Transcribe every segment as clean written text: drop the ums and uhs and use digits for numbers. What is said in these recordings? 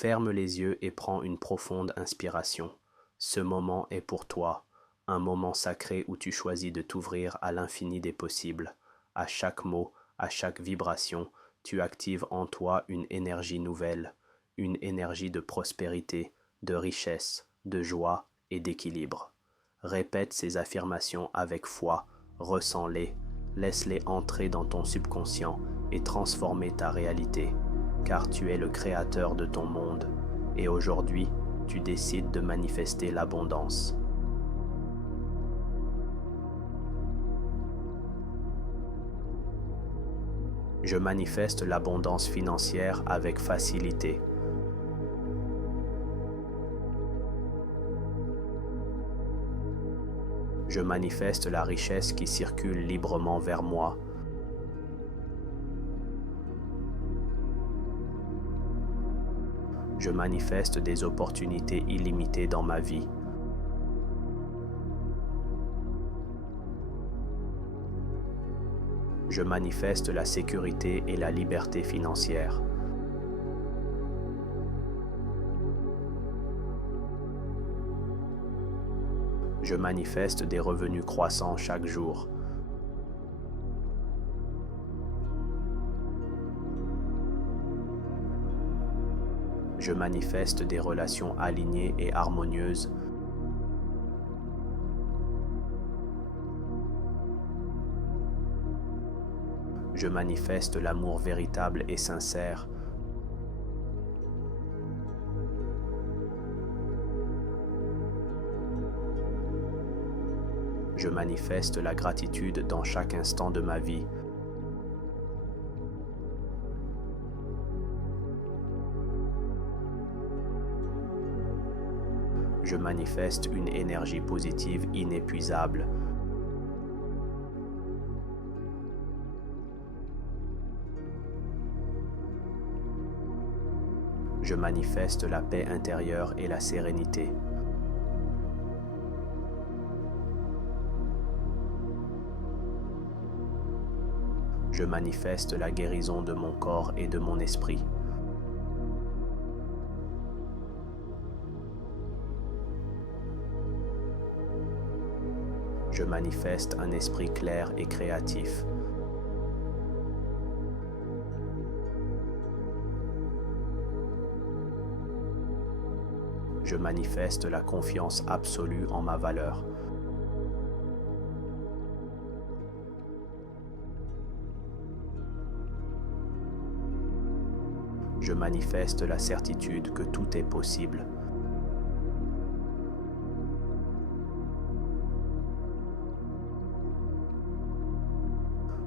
Ferme les yeux et prends une profonde inspiration. Ce moment est pour toi, un moment sacré où tu choisis de t'ouvrir à l'infini des possibles. À chaque mot, à chaque vibration, tu actives en toi une énergie nouvelle, une énergie de prospérité, de richesse, de joie et d'équilibre. Répète ces affirmations avec foi, ressens-les, laisse-les entrer dans ton subconscient et transformer ta réalité, car tu es le créateur de ton monde, et aujourd'hui, tu décides de manifester l'abondance. Je manifeste l'abondance financière avec facilité. Je manifeste la richesse qui circule librement vers moi. Je manifeste des opportunités illimitées dans ma vie. Je manifeste la sécurité et la liberté financière. Je manifeste des revenus croissants chaque jour. Je manifeste des relations alignées et harmonieuses. Je manifeste l'amour véritable et sincère. Je manifeste la gratitude dans chaque instant de ma vie. Je manifeste une énergie positive inépuisable. Je manifeste la paix intérieure et la sérénité. Je manifeste la guérison de mon corps et de mon esprit. Je manifeste un esprit clair et créatif. Je manifeste la confiance absolue en ma valeur. Je manifeste la certitude que tout est possible.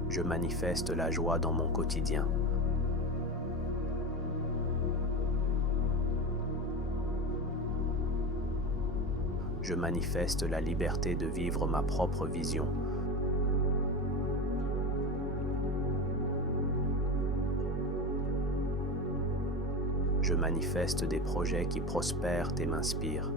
Je manifeste la joie dans mon quotidien. Je manifeste la liberté de vivre ma propre vision. Je manifeste des projets qui prospèrent et m'inspirent.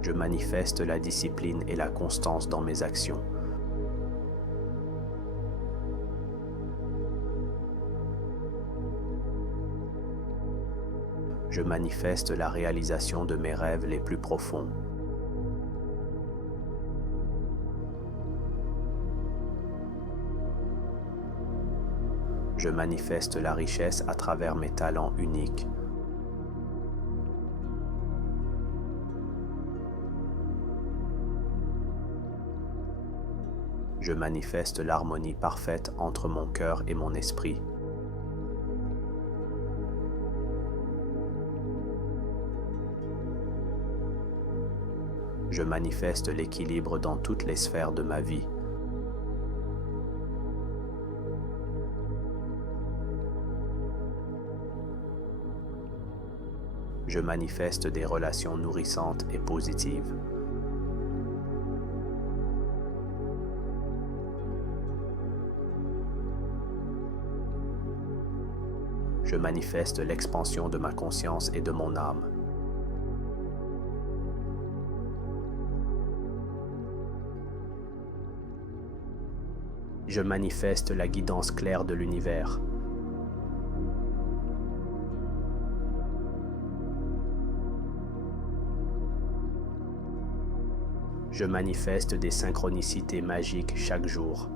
Je manifeste la discipline et la constance dans mes actions. Je manifeste la réalisation de mes rêves les plus profonds. Je manifeste la richesse à travers mes talents uniques. Je manifeste l'harmonie parfaite entre mon cœur et mon esprit. Je manifeste l'équilibre dans toutes les sphères de ma vie. Je manifeste des relations nourrissantes et positives. Je manifeste l'expansion de ma conscience et de mon âme. Je manifeste la guidance claire de l'univers. Je manifeste des synchronicités magiques chaque jour.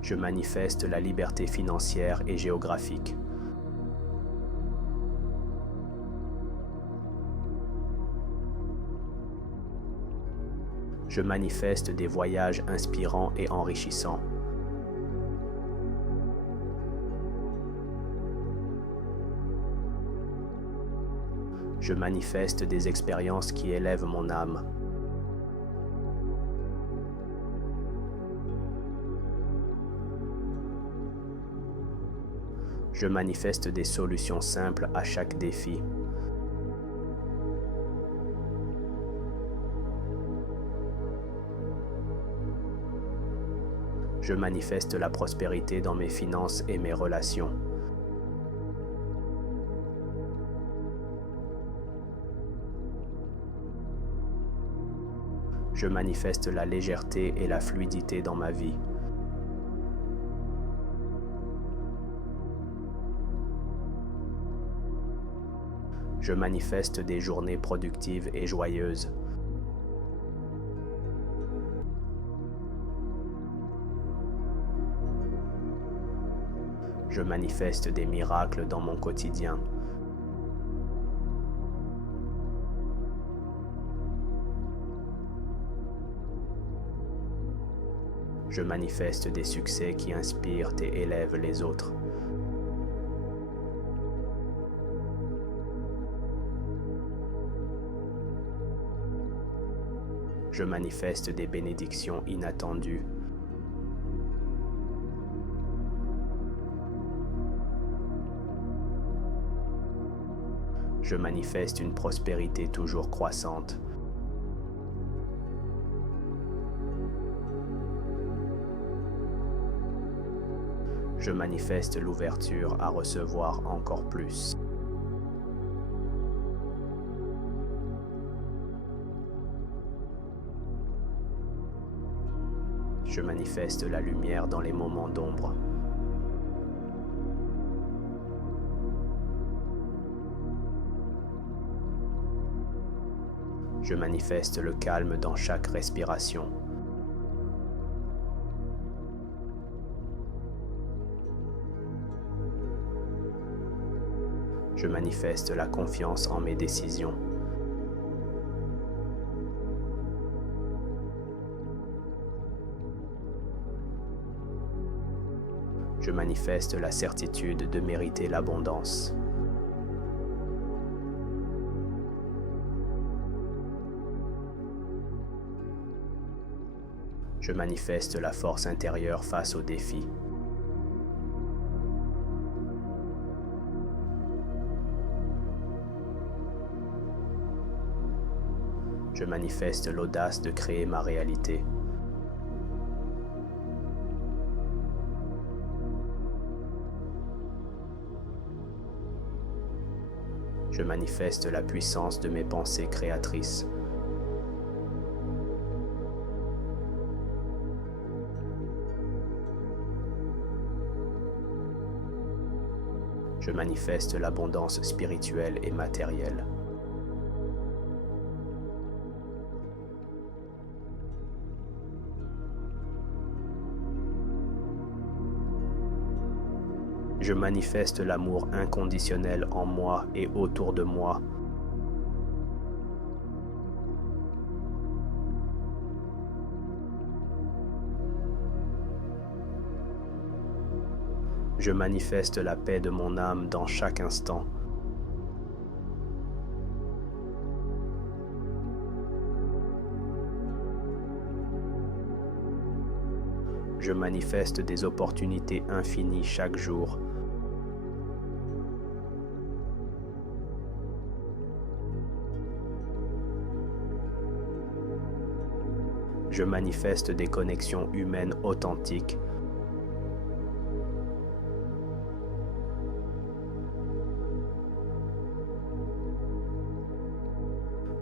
Je manifeste la liberté financière et géographique. Je manifeste des voyages inspirants et enrichissants. Je manifeste des expériences qui élèvent mon âme. Je manifeste des solutions simples à chaque défi. Je manifeste la prospérité dans mes finances et mes relations. Je manifeste la légèreté et la fluidité dans ma vie. Je manifeste des journées productives et joyeuses. Je manifeste des miracles dans mon quotidien. Je manifeste des succès qui inspirent et élèvent les autres. Je manifeste des bénédictions inattendues. Je manifeste une prospérité toujours croissante. Je manifeste l'ouverture à recevoir encore plus. Je manifeste la lumière dans les moments d'ombre. Je manifeste le calme dans chaque respiration. Je manifeste la confiance en mes décisions. Je manifeste la certitude de mériter l'abondance. Je manifeste la force intérieure face aux défis. Je manifeste l'audace de créer ma réalité. Je manifeste la puissance de mes pensées créatrices. Je manifeste l'abondance spirituelle et matérielle. Je manifeste l'amour inconditionnel en moi et autour de moi. Je manifeste la paix de mon âme dans chaque instant. Je manifeste des opportunités infinies chaque jour. Je manifeste des connexions humaines authentiques.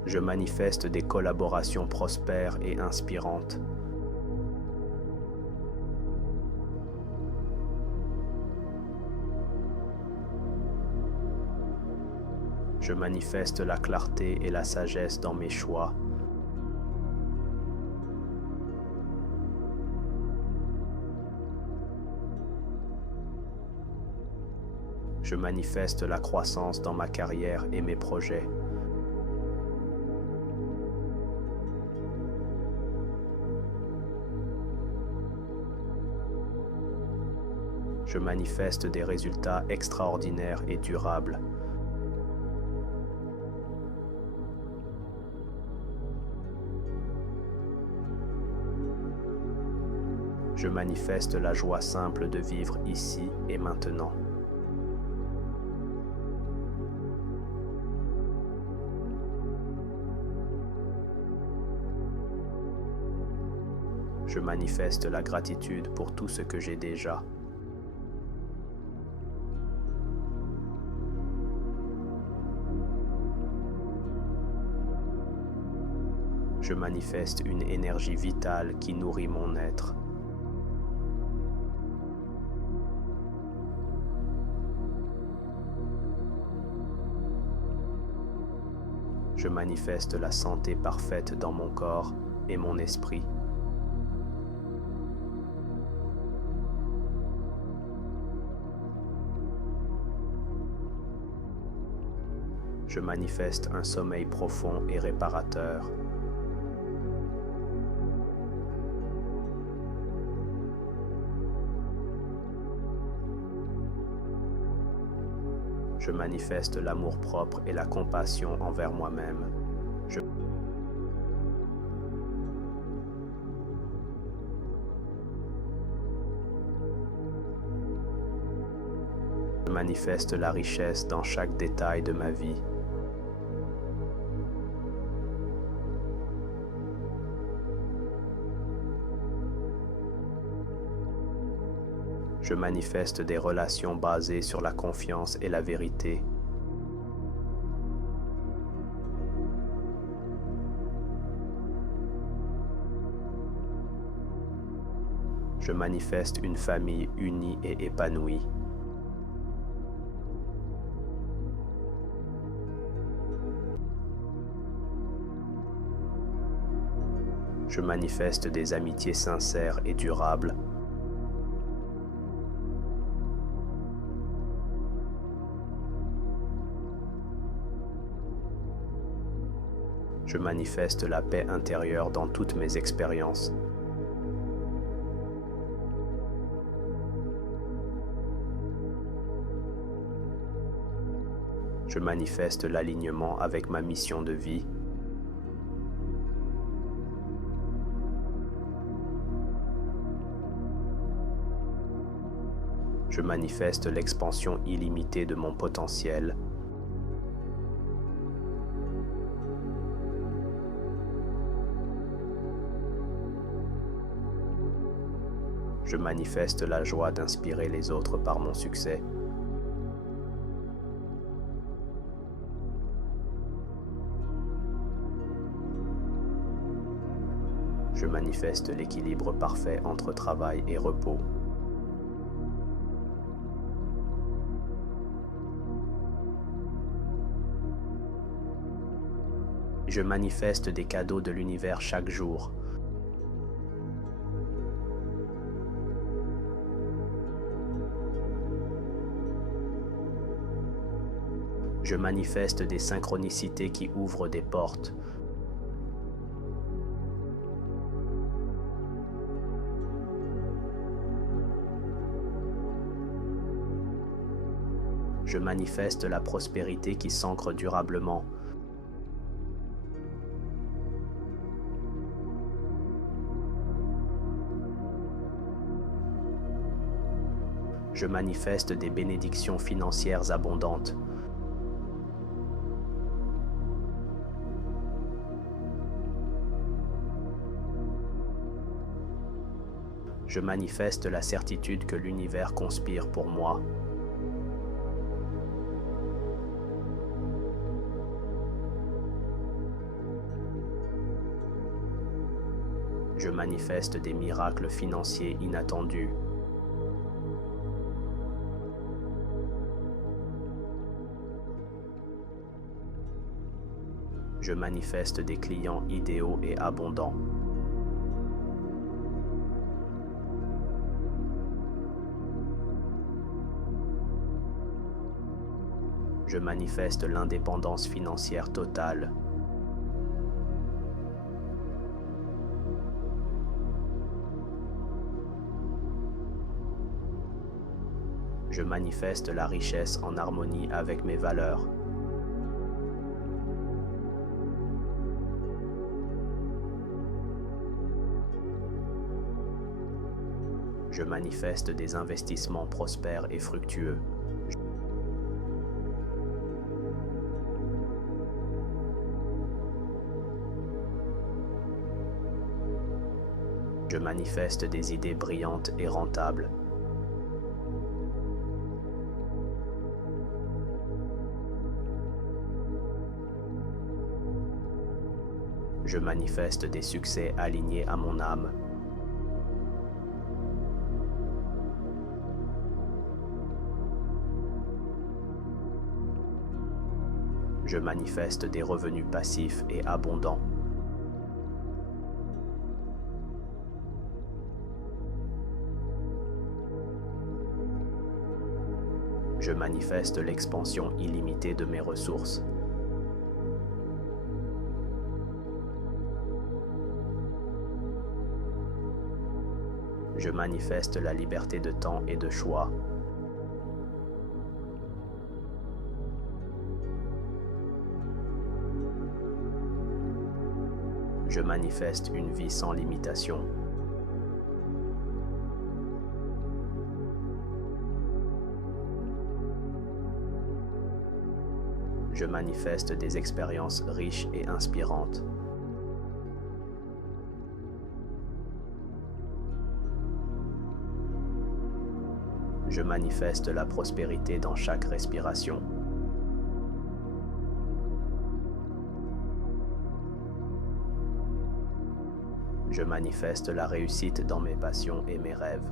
Je manifeste des collaborations prospères et inspirantes. Je manifeste la clarté et la sagesse dans mes choix. Je manifeste la croissance dans ma carrière et mes projets. Je manifeste des résultats extraordinaires et durables. Je manifeste la joie simple de vivre ici et maintenant. Je manifeste la gratitude pour tout ce que j'ai déjà. Je manifeste une énergie vitale qui nourrit mon être. Je manifeste la santé parfaite dans mon corps et mon esprit. Je manifeste un sommeil profond et réparateur. Je manifeste l'amour-propre et la compassion envers moi-même. Je manifeste la richesse dans chaque détail de ma vie. Je manifeste des relations basées sur la confiance et la vérité. Je manifeste une famille unie et épanouie. Je manifeste des amitiés sincères et durables. Je manifeste la paix intérieure dans toutes mes expériences. Je manifeste l'alignement avec ma mission de vie. Je manifeste l'expansion illimitée de mon potentiel. Je manifeste la joie d'inspirer les autres par mon succès. Je manifeste l'équilibre parfait entre travail et repos. Je manifeste des cadeaux de l'univers chaque jour. Je manifeste des synchronicités qui ouvrent des portes. Je manifeste la prospérité qui s'ancre durablement. Je manifeste des bénédictions financières abondantes. Je manifeste la certitude que l'univers conspire pour moi. Je manifeste des miracles financiers inattendus. Je manifeste des clients idéaux et abondants. Je manifeste l'indépendance financière totale. Je manifeste la richesse en harmonie avec mes valeurs. Je manifeste des investissements prospères et fructueux. Je manifeste des idées brillantes et rentables. Je manifeste des succès alignés à mon âme. Je manifeste des revenus passifs et abondants. Je manifeste l'expansion illimitée de mes ressources. Je manifeste la liberté de temps et de choix. Je manifeste une vie sans limitation. Je manifeste des expériences riches et inspirantes. Je manifeste la prospérité dans chaque respiration. Je manifeste la réussite dans mes passions et mes rêves.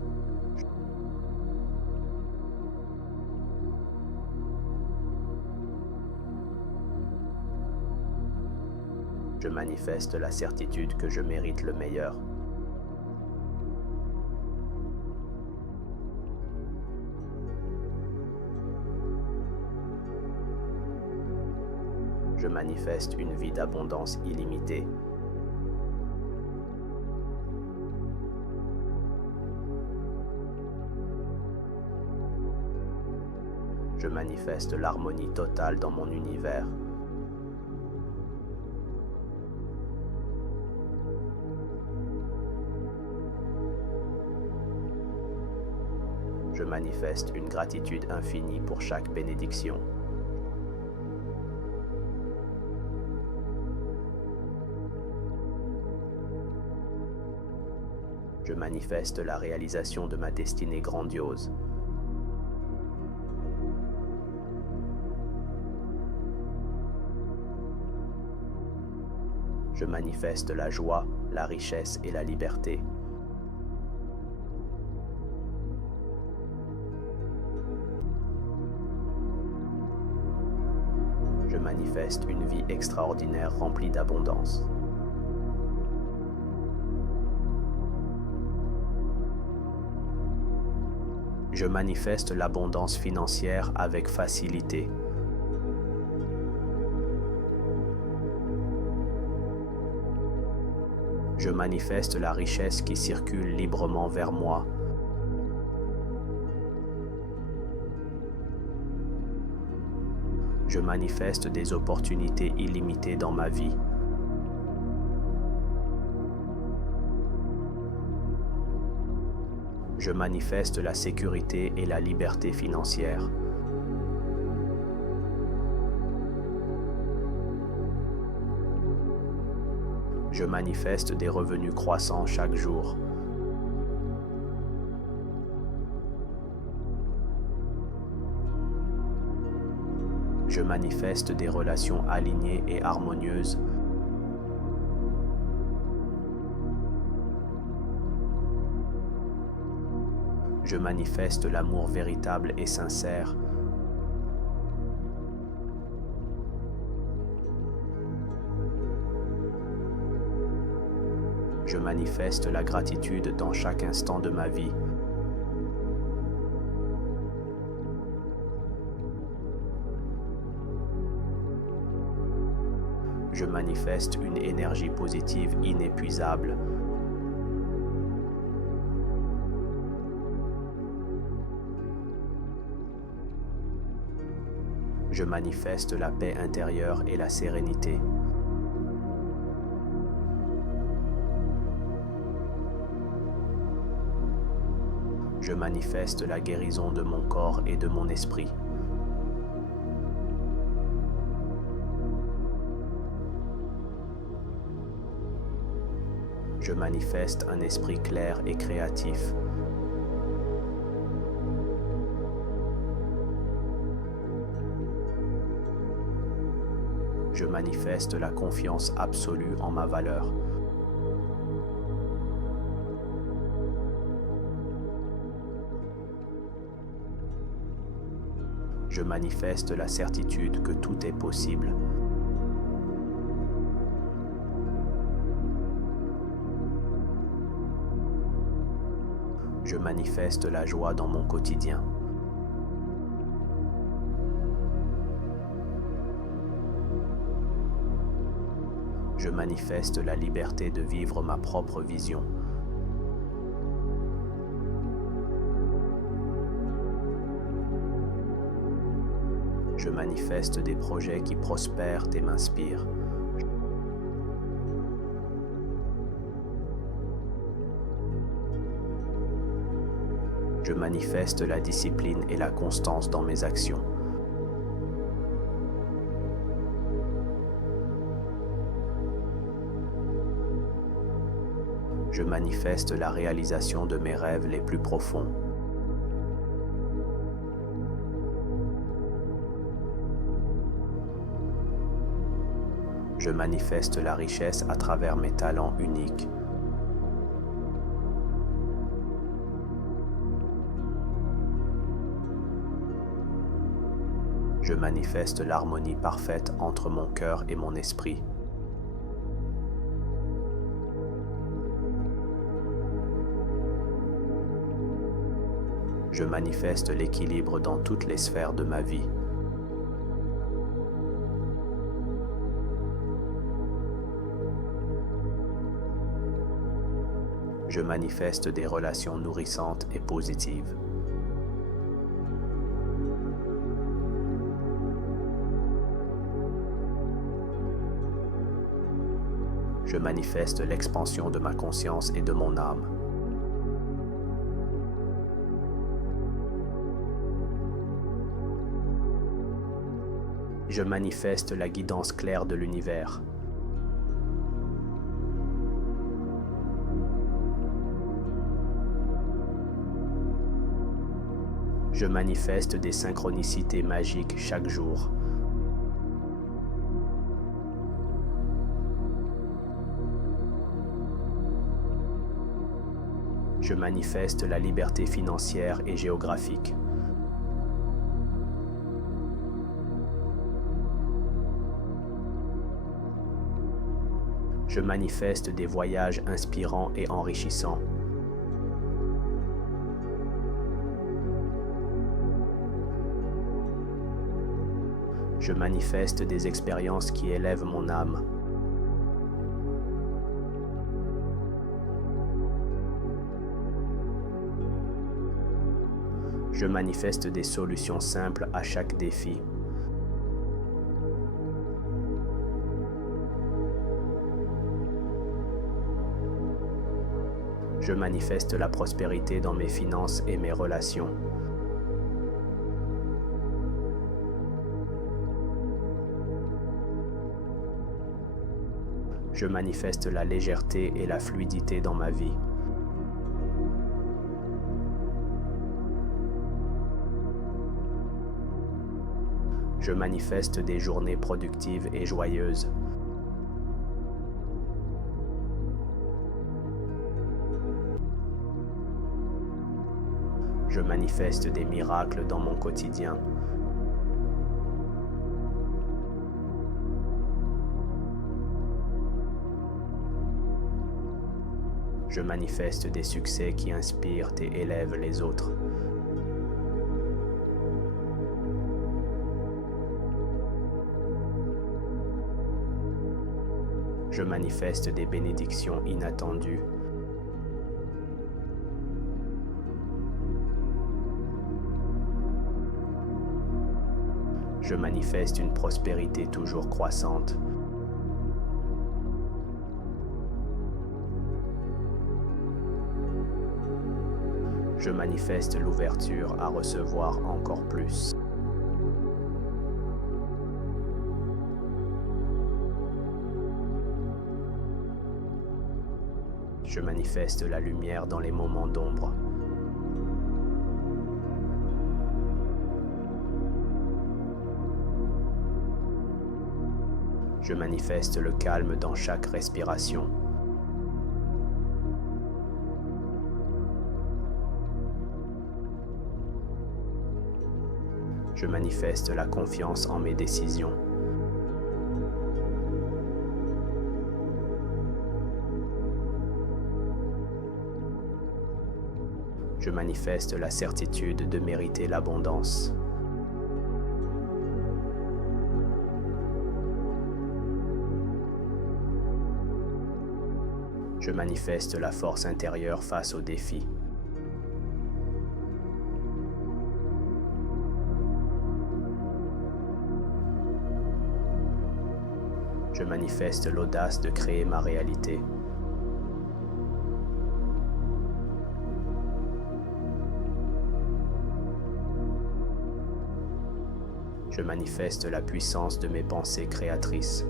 Je manifeste la certitude que je mérite le meilleur. Je manifeste une vie d'abondance illimitée. Je manifeste l'harmonie totale dans mon univers. Je manifeste une gratitude infinie pour chaque bénédiction. Je manifeste la réalisation de ma destinée grandiose. Je manifeste la joie, la richesse et la liberté. Je manifeste une vie extraordinaire remplie d'abondance. Je manifeste l'abondance financière avec facilité. Je manifeste la richesse qui circule librement vers moi. Je manifeste des opportunités illimitées dans ma vie. Je manifeste la sécurité et la liberté financière. Je manifeste des revenus croissants chaque jour. Je manifeste des relations alignées et harmonieuses. Je manifeste l'amour véritable et sincère. Je manifeste la gratitude dans chaque instant de ma vie. Je manifeste une énergie positive inépuisable. Je manifeste la paix intérieure et la sérénité. Je manifeste la guérison de mon corps et de mon esprit. Je manifeste un esprit clair et créatif. Je manifeste la confiance absolue en ma valeur. Je manifeste la certitude que tout est possible. Je manifeste la joie dans mon quotidien. Je manifeste la liberté de vivre ma propre vision. Je manifeste des projets qui prospèrent et m'inspirent. Je manifeste la discipline et la constance dans mes actions. Je manifeste la réalisation de mes rêves les plus profonds. Je manifeste la richesse à travers mes talents uniques. Je manifeste l'harmonie parfaite entre mon cœur et mon esprit. Je manifeste l'équilibre dans toutes les sphères de ma vie. Je manifeste des relations nourrissantes et positives. Je manifeste l'expansion de ma conscience et de mon âme. Je manifeste la guidance claire de l'univers. Je manifeste des synchronicités magiques chaque jour. Je manifeste la liberté financière et géographique. Je manifeste des voyages inspirants et enrichissants. Je manifeste des expériences qui élèvent mon âme. Je manifeste des solutions simples à chaque défi. Je manifeste la prospérité dans mes finances et mes relations. Je manifeste la légèreté et la fluidité dans ma vie. Je manifeste des journées productives et joyeuses. Je manifeste des miracles dans mon quotidien. Je manifeste des succès qui inspirent et élèvent les autres. Je manifeste des bénédictions inattendues. Je manifeste une prospérité toujours croissante. Je manifeste l'ouverture à recevoir encore plus. Je manifeste la lumière dans les moments d'ombre. Je manifeste le calme dans chaque respiration. Je manifeste la confiance en mes décisions. Je manifeste la certitude de mériter l'abondance. Je manifeste la force intérieure face aux défis. Je manifeste l'audace de créer ma réalité. Je manifeste la puissance de mes pensées créatrices.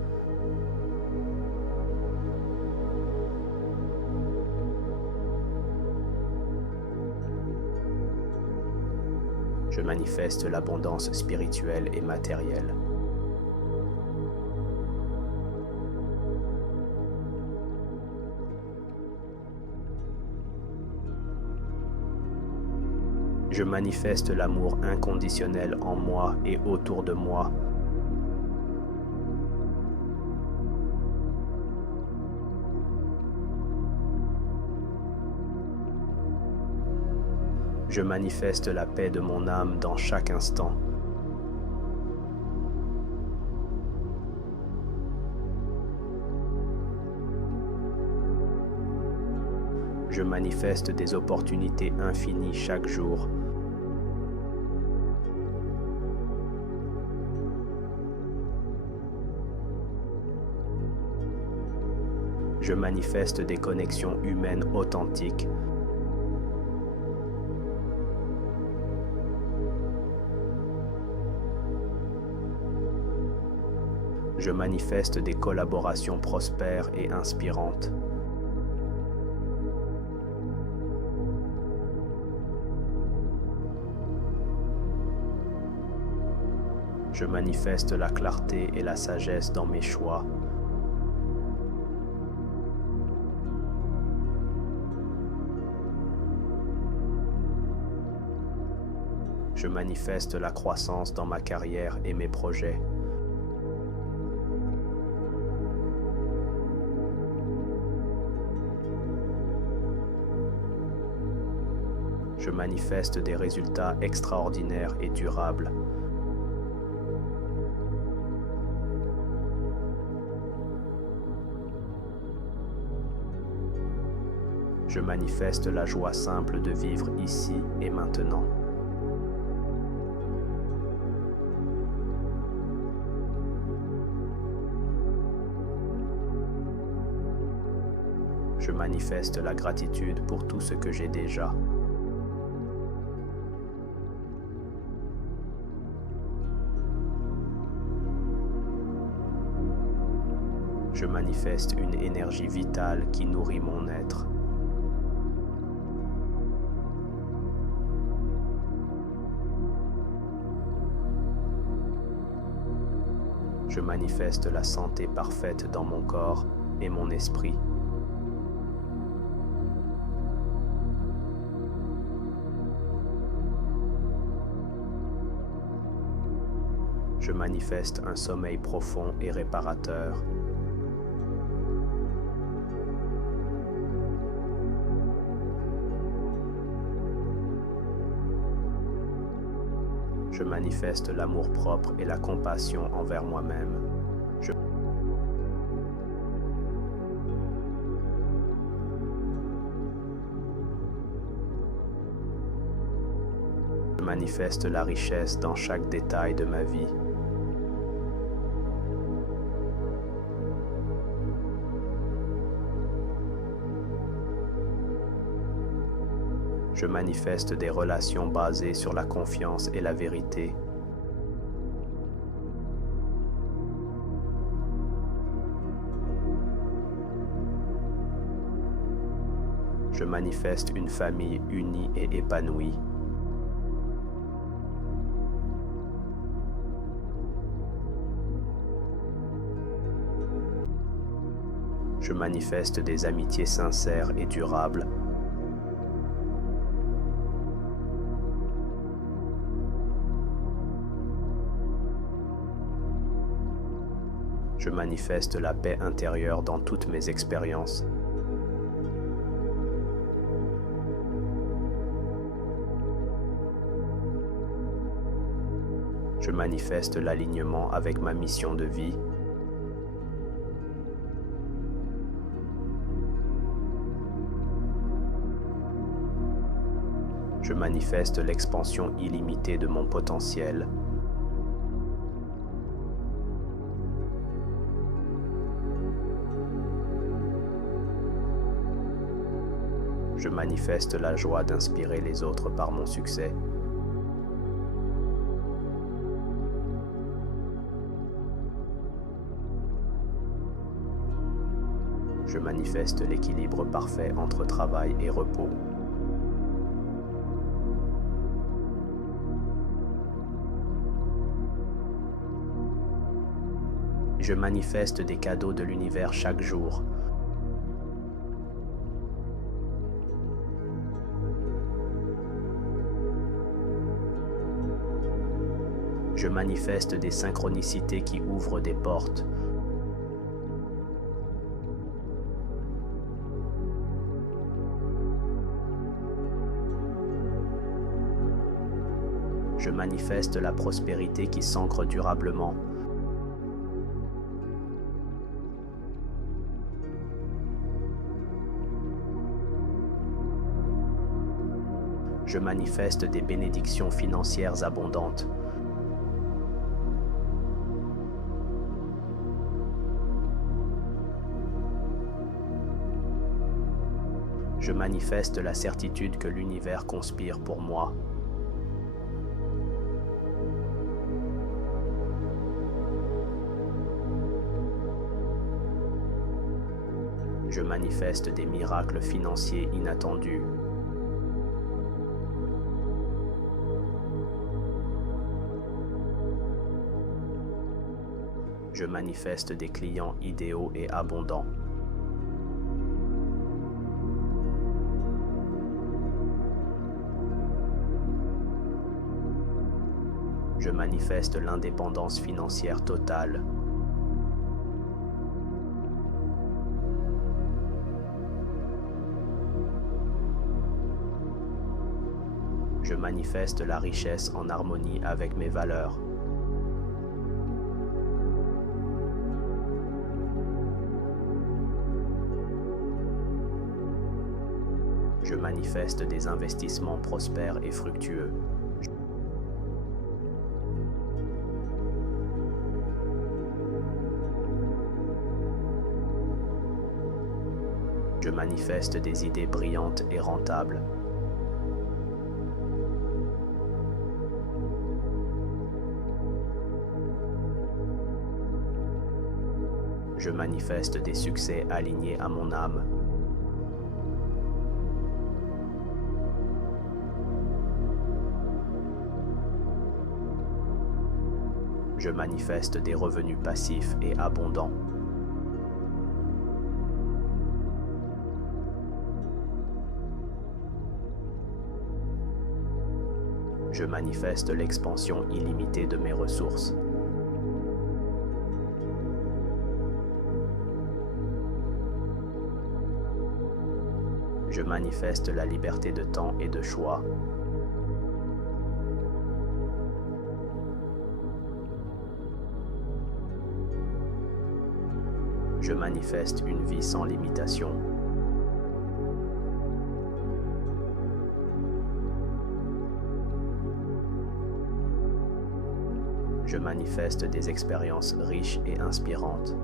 Je manifeste l'abondance spirituelle et matérielle. Je manifeste l'amour inconditionnel en moi et autour de moi. Je manifeste la paix de mon âme dans chaque instant. Je manifeste des opportunités infinies chaque jour. Je manifeste des connexions humaines authentiques. Je manifeste des collaborations prospères et inspirantes. Je manifeste la clarté et la sagesse dans mes choix. Je manifeste la croissance dans ma carrière et mes projets. Je manifeste des résultats extraordinaires et durables. Je manifeste la joie simple de vivre ici et maintenant. Je manifeste la gratitude pour tout ce que j'ai déjà. Je manifeste une énergie vitale qui nourrit mon être. Je manifeste la santé parfaite dans mon corps et mon esprit. Je manifeste un sommeil profond et réparateur. Je manifeste l'amour-propre et la compassion envers moi-même. Je manifeste la richesse dans chaque détail de ma vie. Je manifeste des relations basées sur la confiance et la vérité. Je manifeste une famille unie et épanouie. Je manifeste des amitiés sincères et durables. Je manifeste la paix intérieure dans toutes mes expériences. Je manifeste l'alignement avec ma mission de vie. Je manifeste l'expansion illimitée de mon potentiel. Je manifeste la joie d'inspirer les autres par mon succès. Je manifeste l'équilibre parfait entre travail et repos. Je manifeste des cadeaux de l'univers chaque jour. Je manifeste des synchronicités qui ouvrent des portes. Je manifeste la prospérité qui s'ancre durablement. Je manifeste des bénédictions financières abondantes. Je manifeste la certitude que l'univers conspire pour moi. Je manifeste des miracles financiers inattendus. Je manifeste des clients idéaux et abondants. Je manifeste l'indépendance financière totale. Je manifeste la richesse en harmonie avec mes valeurs. Je manifeste des investissements prospères et fructueux. Je manifeste des idées brillantes et rentables. Je manifeste des succès alignés à mon âme. Je manifeste des revenus passifs et abondants. Je manifeste l'expansion illimitée de mes ressources. Je manifeste la liberté de temps et de choix. Je manifeste une vie sans limitation. Je manifeste des expériences riches et inspirantes.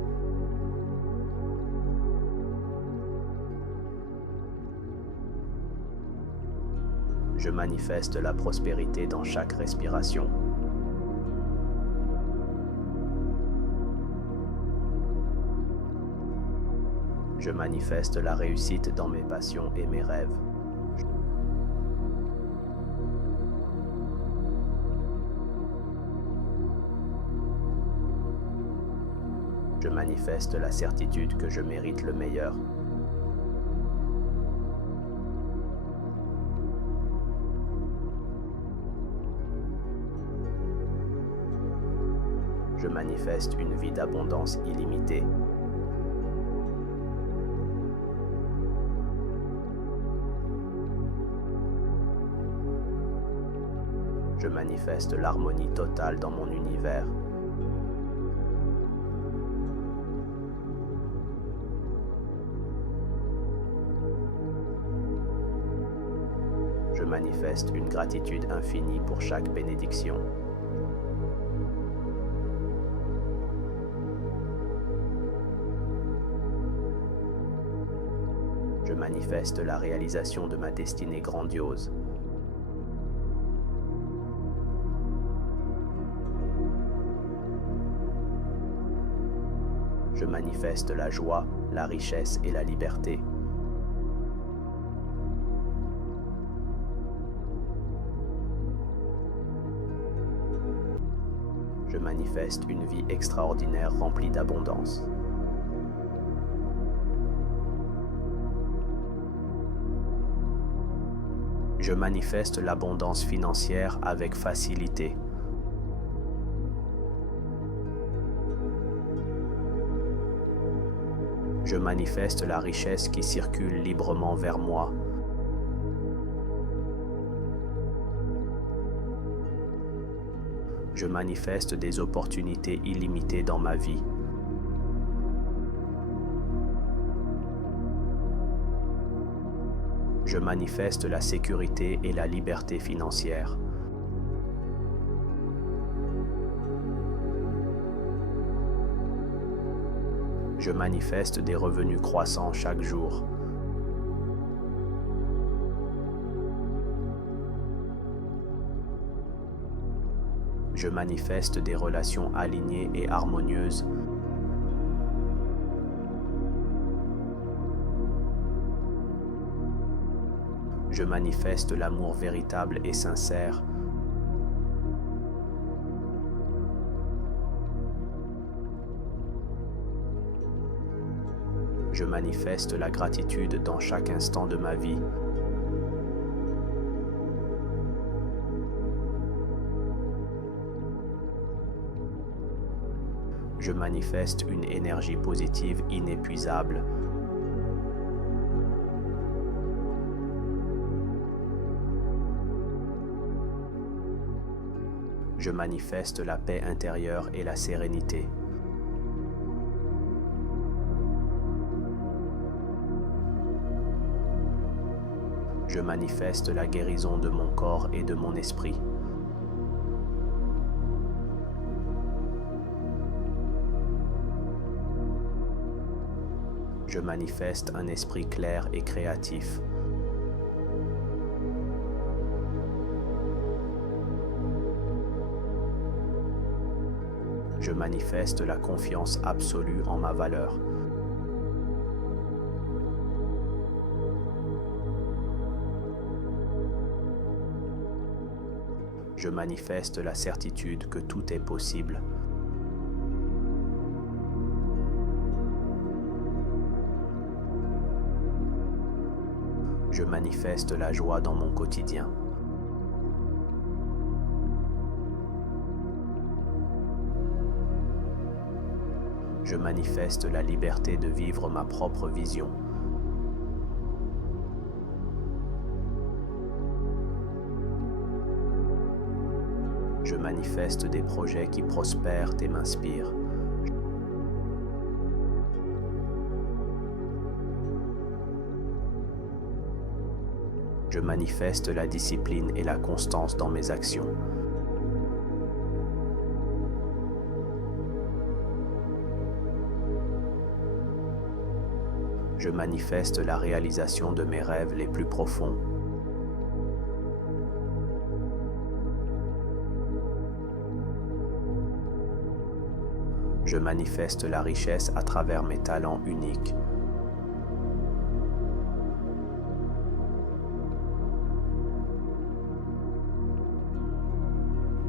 Je manifeste la prospérité dans chaque respiration. Je manifeste la réussite dans mes passions et mes rêves. Je manifeste la certitude que je mérite le meilleur. Je manifeste une vie d'abondance illimitée. Je manifeste l'harmonie totale dans mon univers. Je manifeste une gratitude infinie pour chaque bénédiction. Je manifeste la réalisation de ma destinée grandiose. Je manifeste la joie, la richesse et la liberté. Je manifeste une vie extraordinaire remplie d'abondance. Je manifeste l'abondance financière avec facilité. Je manifeste la richesse qui circule librement vers moi. Je manifeste des opportunités illimitées dans ma vie. Je manifeste la sécurité et la liberté financière. Je manifeste des revenus croissants chaque jour. Je manifeste des relations alignées et harmonieuses. Je manifeste l'amour véritable et sincère. Je manifeste la gratitude dans chaque instant de ma vie. Je manifeste une énergie positive inépuisable. Je manifeste la paix intérieure et la sérénité. Je manifeste la guérison de mon corps et de mon esprit. Je manifeste un esprit clair et créatif. Je manifeste la confiance absolue en ma valeur. Je manifeste la certitude que tout est possible. Je manifeste la joie dans mon quotidien. Je manifeste la liberté de vivre ma propre vision. Je manifeste des projets qui prospèrent et m'inspirent. Je manifeste la discipline et la constance dans mes actions. Je manifeste la réalisation de mes rêves les plus profonds. Je manifeste la richesse à travers mes talents uniques.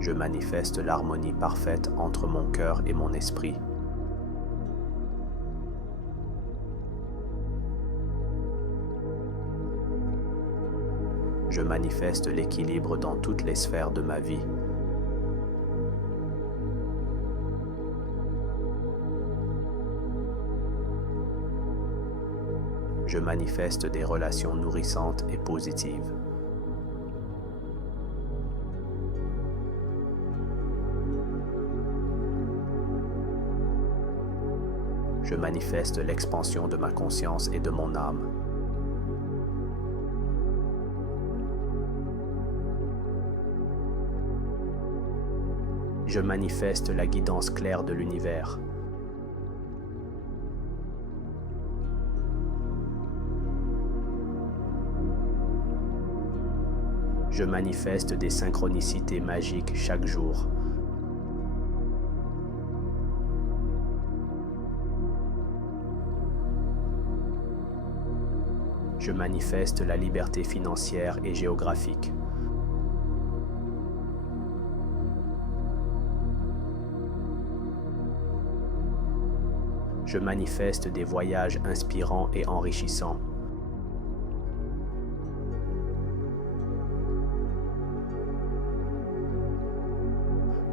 Je manifeste l'harmonie parfaite entre mon cœur et mon esprit. Je manifeste l'équilibre dans toutes les sphères de ma vie. Je manifeste des relations nourrissantes et positives. Je manifeste l'expansion de ma conscience et de mon âme. Je manifeste la guidance claire de l'univers. Je manifeste des synchronicités magiques chaque jour. Je manifeste la liberté financière et géographique. Je manifeste des voyages inspirants et enrichissants.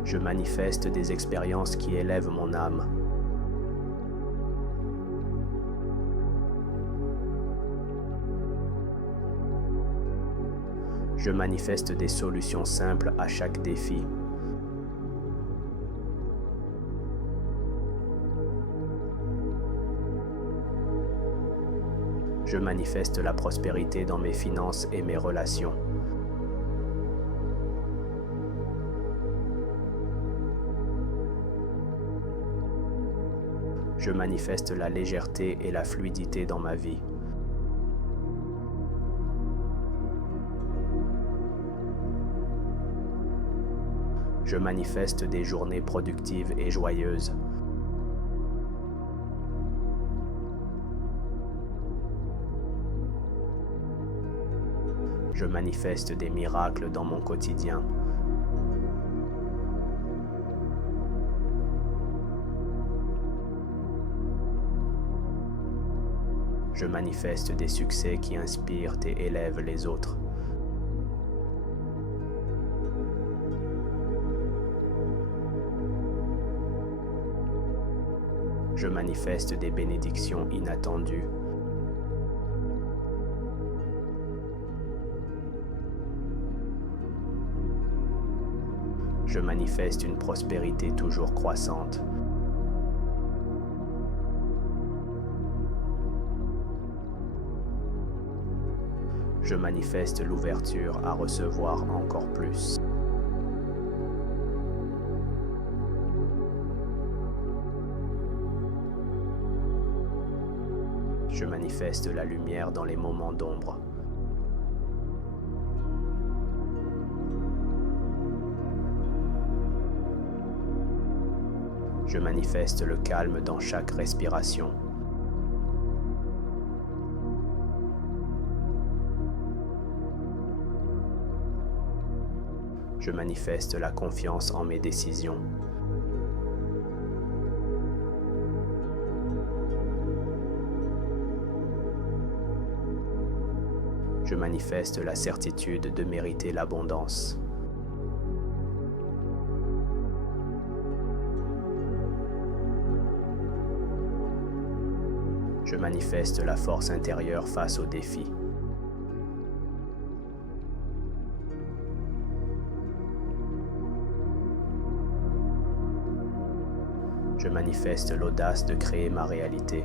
Je manifeste des expériences qui élèvent mon âme. Je manifeste des solutions simples à chaque défi. Je manifeste la prospérité dans mes finances et mes relations. Je manifeste la légèreté et la fluidité dans ma vie. Je manifeste des journées productives et joyeuses. Je manifeste des miracles dans mon quotidien. Je manifeste des succès qui inspirent et élèvent les autres. Je manifeste des bénédictions inattendues. Je manifeste une prospérité toujours croissante. Je manifeste l'ouverture à recevoir encore plus. Je manifeste la lumière dans les moments d'ombre. Je manifeste le calme dans chaque respiration. Je manifeste la confiance en mes décisions. Je manifeste la certitude de mériter l'abondance. Je manifeste la force intérieure face aux défis. Je manifeste l'audace de créer ma réalité.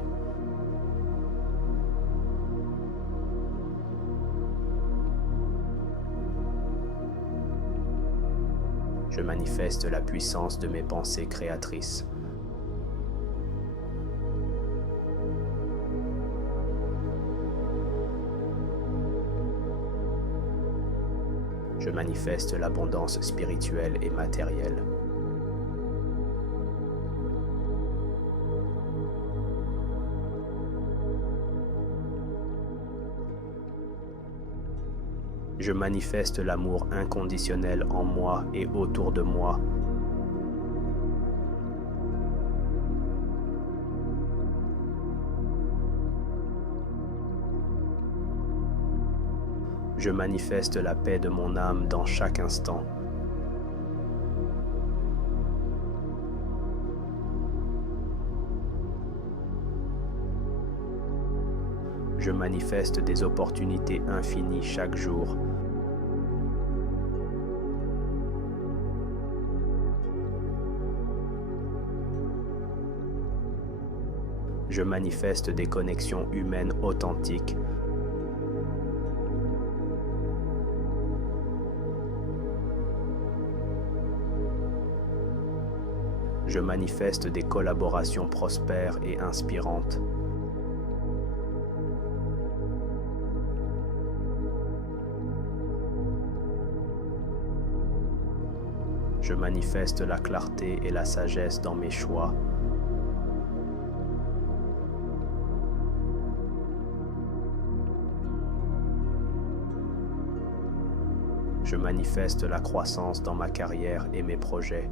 Je manifeste la puissance de mes pensées créatrices. Je manifeste l'abondance spirituelle et matérielle. Je manifeste l'amour inconditionnel en moi et autour de moi. Je manifeste la paix de mon âme dans chaque instant. Je manifeste des opportunités infinies chaque jour. Je manifeste des connexions humaines authentiques. Je manifeste des collaborations prospères et inspirantes. Je manifeste la clarté et la sagesse dans mes choix. Je manifeste la croissance dans ma carrière et mes projets.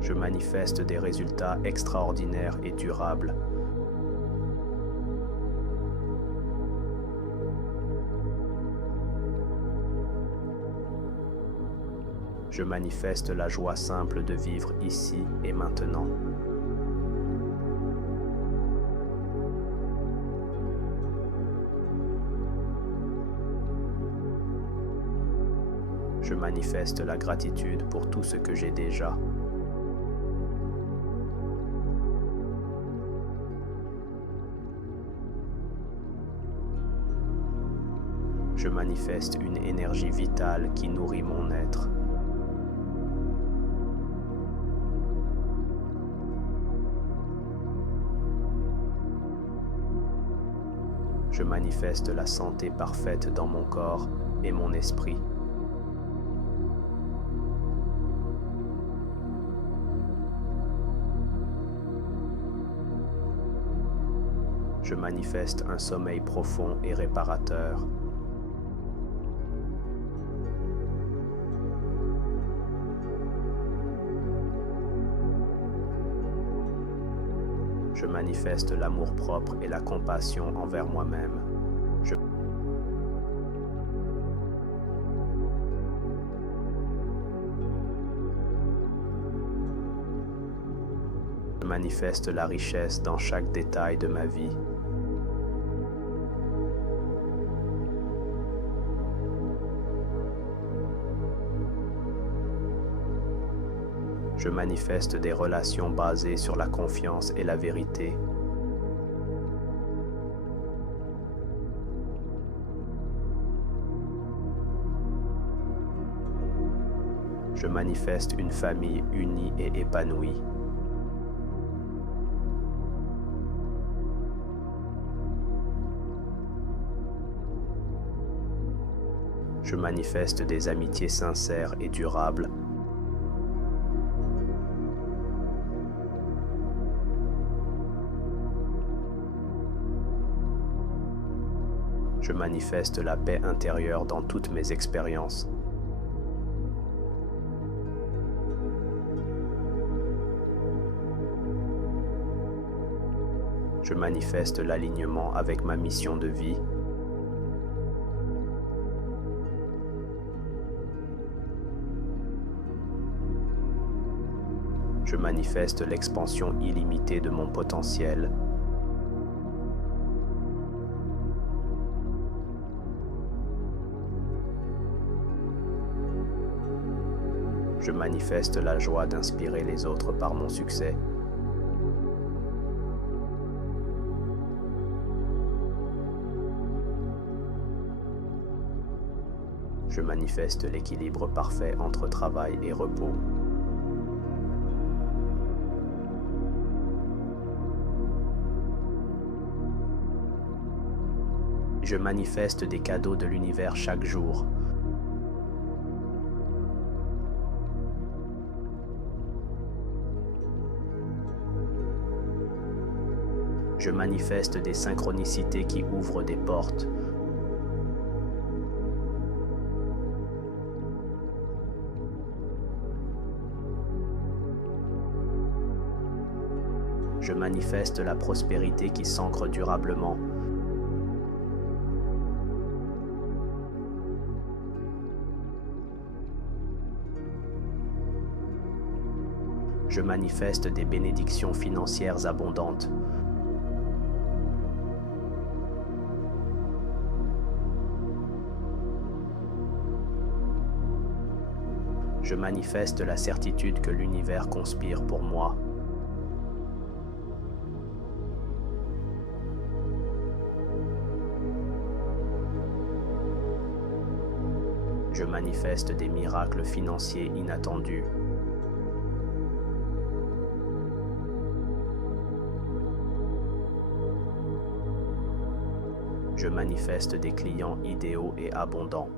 Je manifeste des résultats extraordinaires et durables. Je manifeste la joie simple de vivre ici et maintenant. Je manifeste la gratitude pour tout ce que j'ai déjà. Je manifeste une énergie vitale qui nourrit mon être. Je manifeste la santé parfaite dans mon corps et mon esprit. Je manifeste un sommeil profond et réparateur. Je manifeste l'amour-propre et la compassion envers moi-même. Je manifeste la richesse dans chaque détail de ma vie. Je manifeste des relations basées sur la confiance et la vérité. Je manifeste une famille unie et épanouie. Je manifeste des amitiés sincères et durables. Je manifeste la paix intérieure dans toutes mes expériences. Je manifeste l'alignement avec ma mission de vie. Je manifeste l'expansion illimitée de mon potentiel. Je manifeste la joie d'inspirer les autres par mon succès. Je manifeste l'équilibre parfait entre travail et repos. Je manifeste des cadeaux de l'univers chaque jour. Je manifeste des synchronicités qui ouvrent des portes. Je manifeste la prospérité qui s'ancre durablement. Je manifeste des bénédictions financières abondantes. Je manifeste la certitude que l'univers conspire pour moi. Je manifeste des miracles financiers inattendus. Je manifeste des clients idéaux et abondants.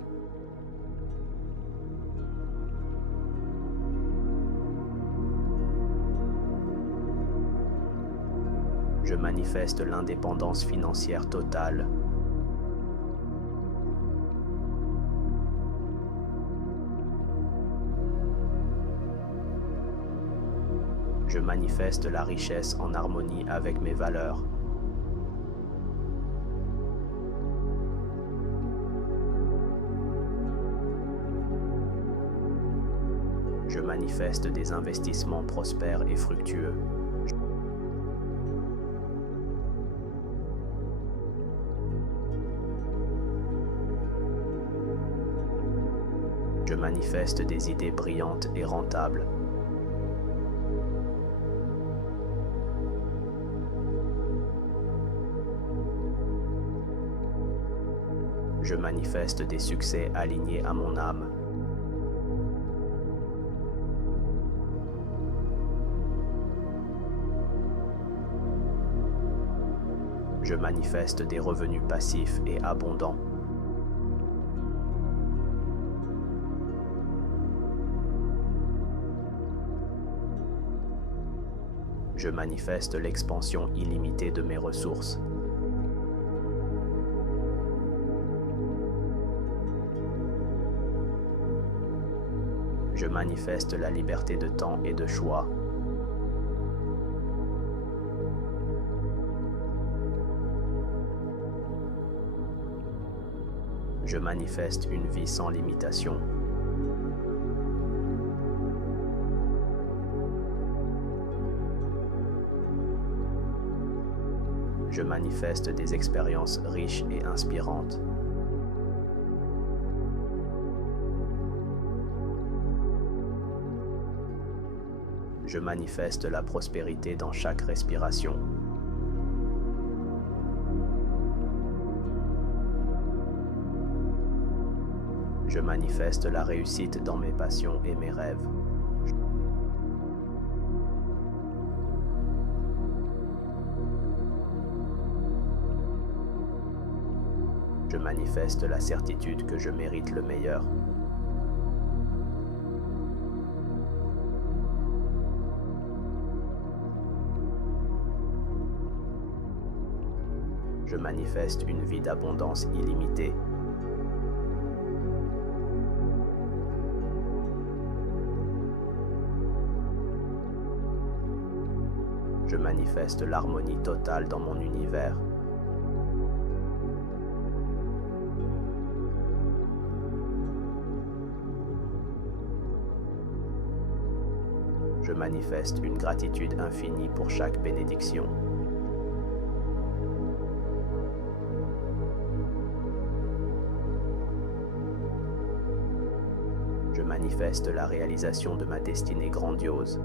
Je manifeste l'indépendance financière totale. Je manifeste la richesse en harmonie avec mes valeurs. Je manifeste des investissements prospères et fructueux. Je manifeste des idées brillantes et rentables. Je manifeste des succès alignés à mon âme. Je manifeste des revenus passifs et abondants. Je manifeste l'expansion illimitée de mes ressources. Je manifeste la liberté de temps et de choix. Je manifeste une vie sans limitation. Je manifeste des expériences riches et inspirantes. Je manifeste la prospérité dans chaque respiration. Je manifeste la réussite dans mes passions et mes rêves. Je manifeste la certitude que je mérite le meilleur. Je manifeste une vie d'abondance illimitée. Je manifeste l'harmonie totale dans mon univers. Je manifeste une gratitude infinie pour chaque bénédiction. Je manifeste la réalisation de ma destinée grandiose.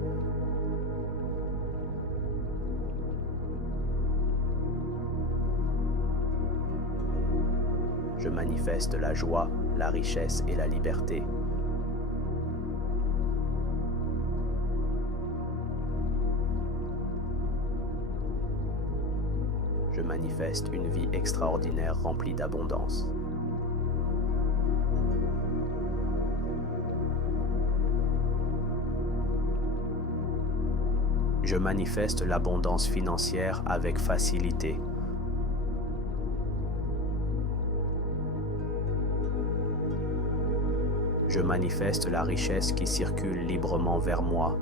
Je manifeste la joie, la richesse et la liberté. Je manifeste une vie extraordinaire remplie d'abondance. Je manifeste l'abondance financière avec facilité. Je manifeste la richesse qui circule librement vers moi.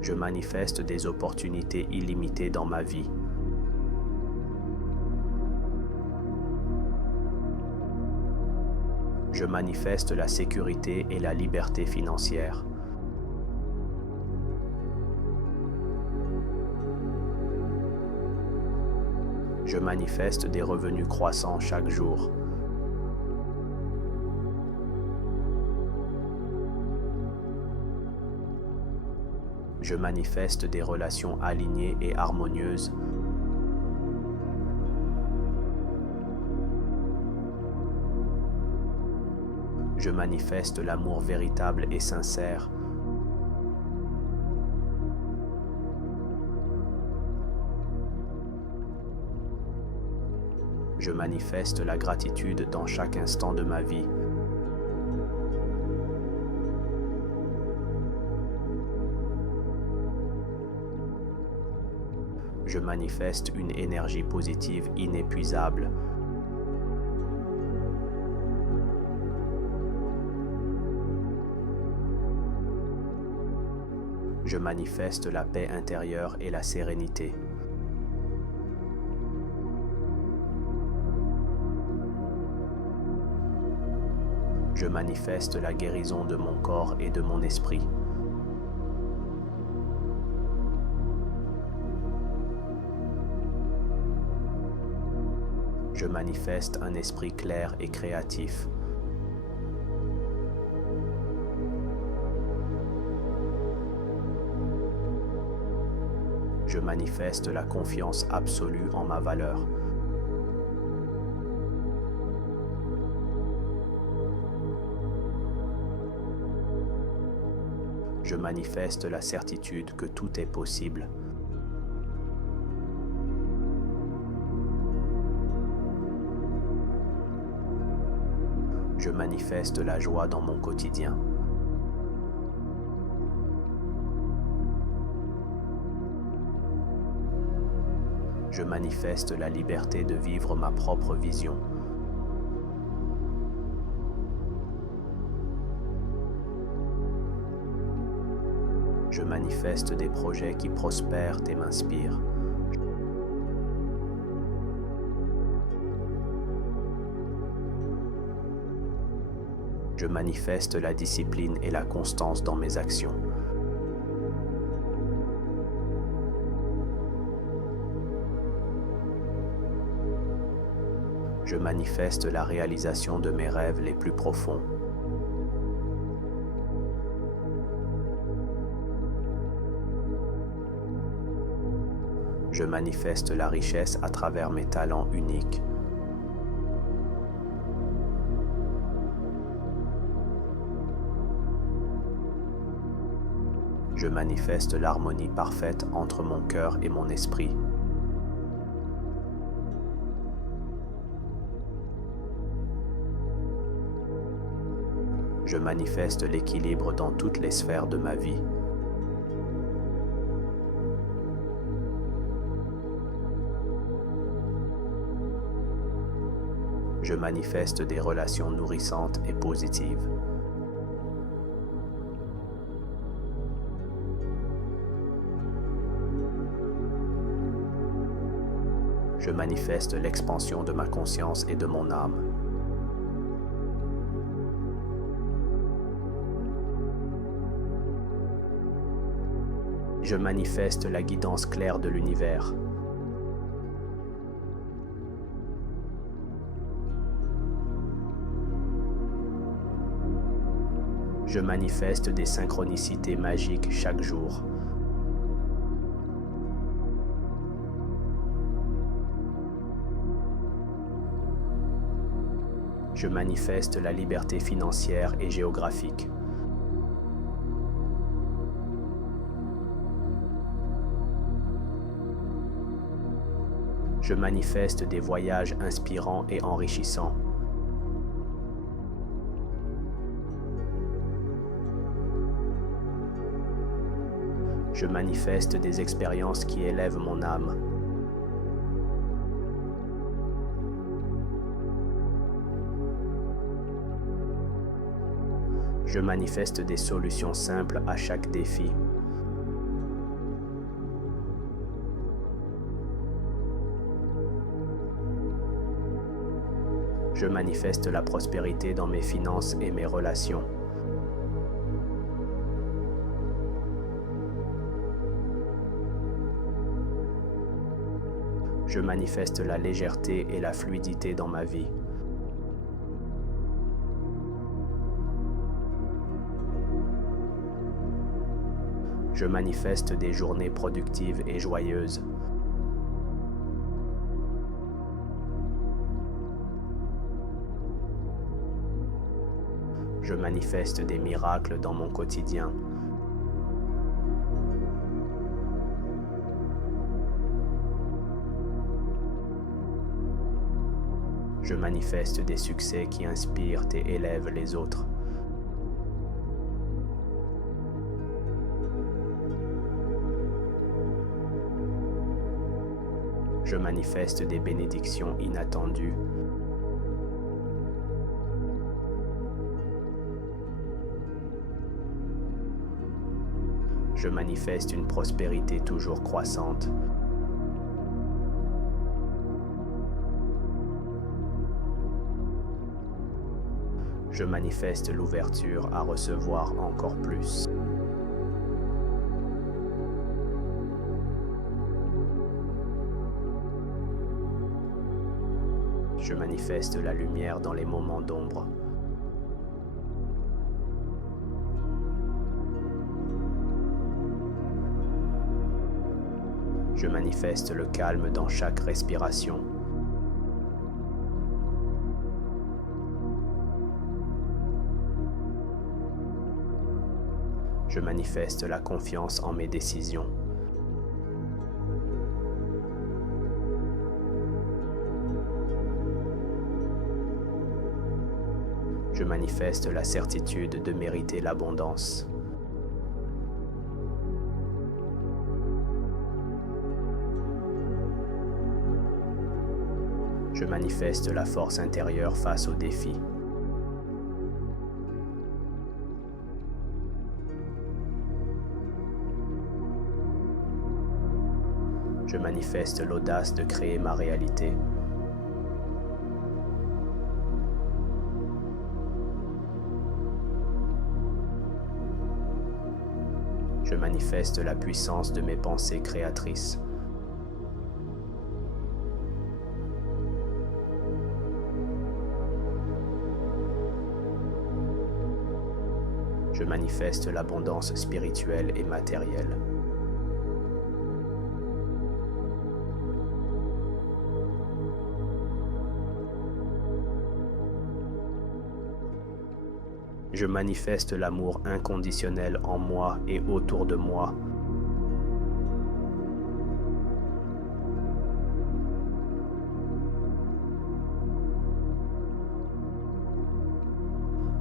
Je manifeste des opportunités illimitées dans ma vie. Je manifeste la sécurité et la liberté financière. Je manifeste des revenus croissants chaque jour. Je manifeste des relations alignées et harmonieuses. Je manifeste l'amour véritable et sincère. Je manifeste la gratitude dans chaque instant de ma vie. Je manifeste une énergie positive inépuisable. Je manifeste la paix intérieure et la sérénité. Je manifeste la guérison de mon corps et de mon esprit. Je manifeste un esprit clair et créatif. Je manifeste la confiance absolue en ma valeur. Je manifeste la certitude que tout est possible. Je manifeste la joie dans mon quotidien. Je manifeste la liberté de vivre ma propre vision. Je manifeste des projets qui prospèrent et m'inspirent. Je manifeste la discipline et la constance dans mes actions. Je manifeste la réalisation de mes rêves les plus profonds. Je manifeste la richesse à travers mes talents uniques. Je manifeste l'harmonie parfaite entre mon cœur et mon esprit. Je manifeste l'équilibre dans toutes les sphères de ma vie. Je manifeste des relations nourrissantes et positives. Je manifeste l'expansion de ma conscience et de mon âme. Je manifeste la guidance claire de l'univers. Je manifeste des synchronicités magiques chaque jour. Je manifeste la liberté financière et géographique. Je manifeste des voyages inspirants et enrichissants. Je manifeste des expériences qui élèvent mon âme. Je manifeste des solutions simples à chaque défi. Je manifeste la prospérité dans mes finances et mes relations. Je manifeste la légèreté et la fluidité dans ma vie. Je manifeste des journées productives et joyeuses. Je manifeste des miracles dans mon quotidien. Je manifeste des succès qui inspirent et élèvent les autres. Je manifeste des bénédictions inattendues. Je manifeste une prospérité toujours croissante. Je manifeste l'ouverture à recevoir encore plus. Je manifeste la lumière dans les moments d'ombre. Je manifeste le calme dans chaque respiration. Je manifeste la confiance en mes décisions. Je manifeste la certitude de mériter l'abondance. Je manifeste la force intérieure face aux défis. Je manifeste l'audace de créer ma réalité. Je manifeste la puissance de mes pensées créatrices. Je manifeste l'abondance spirituelle et matérielle. Je manifeste l'amour inconditionnel en moi et autour de moi.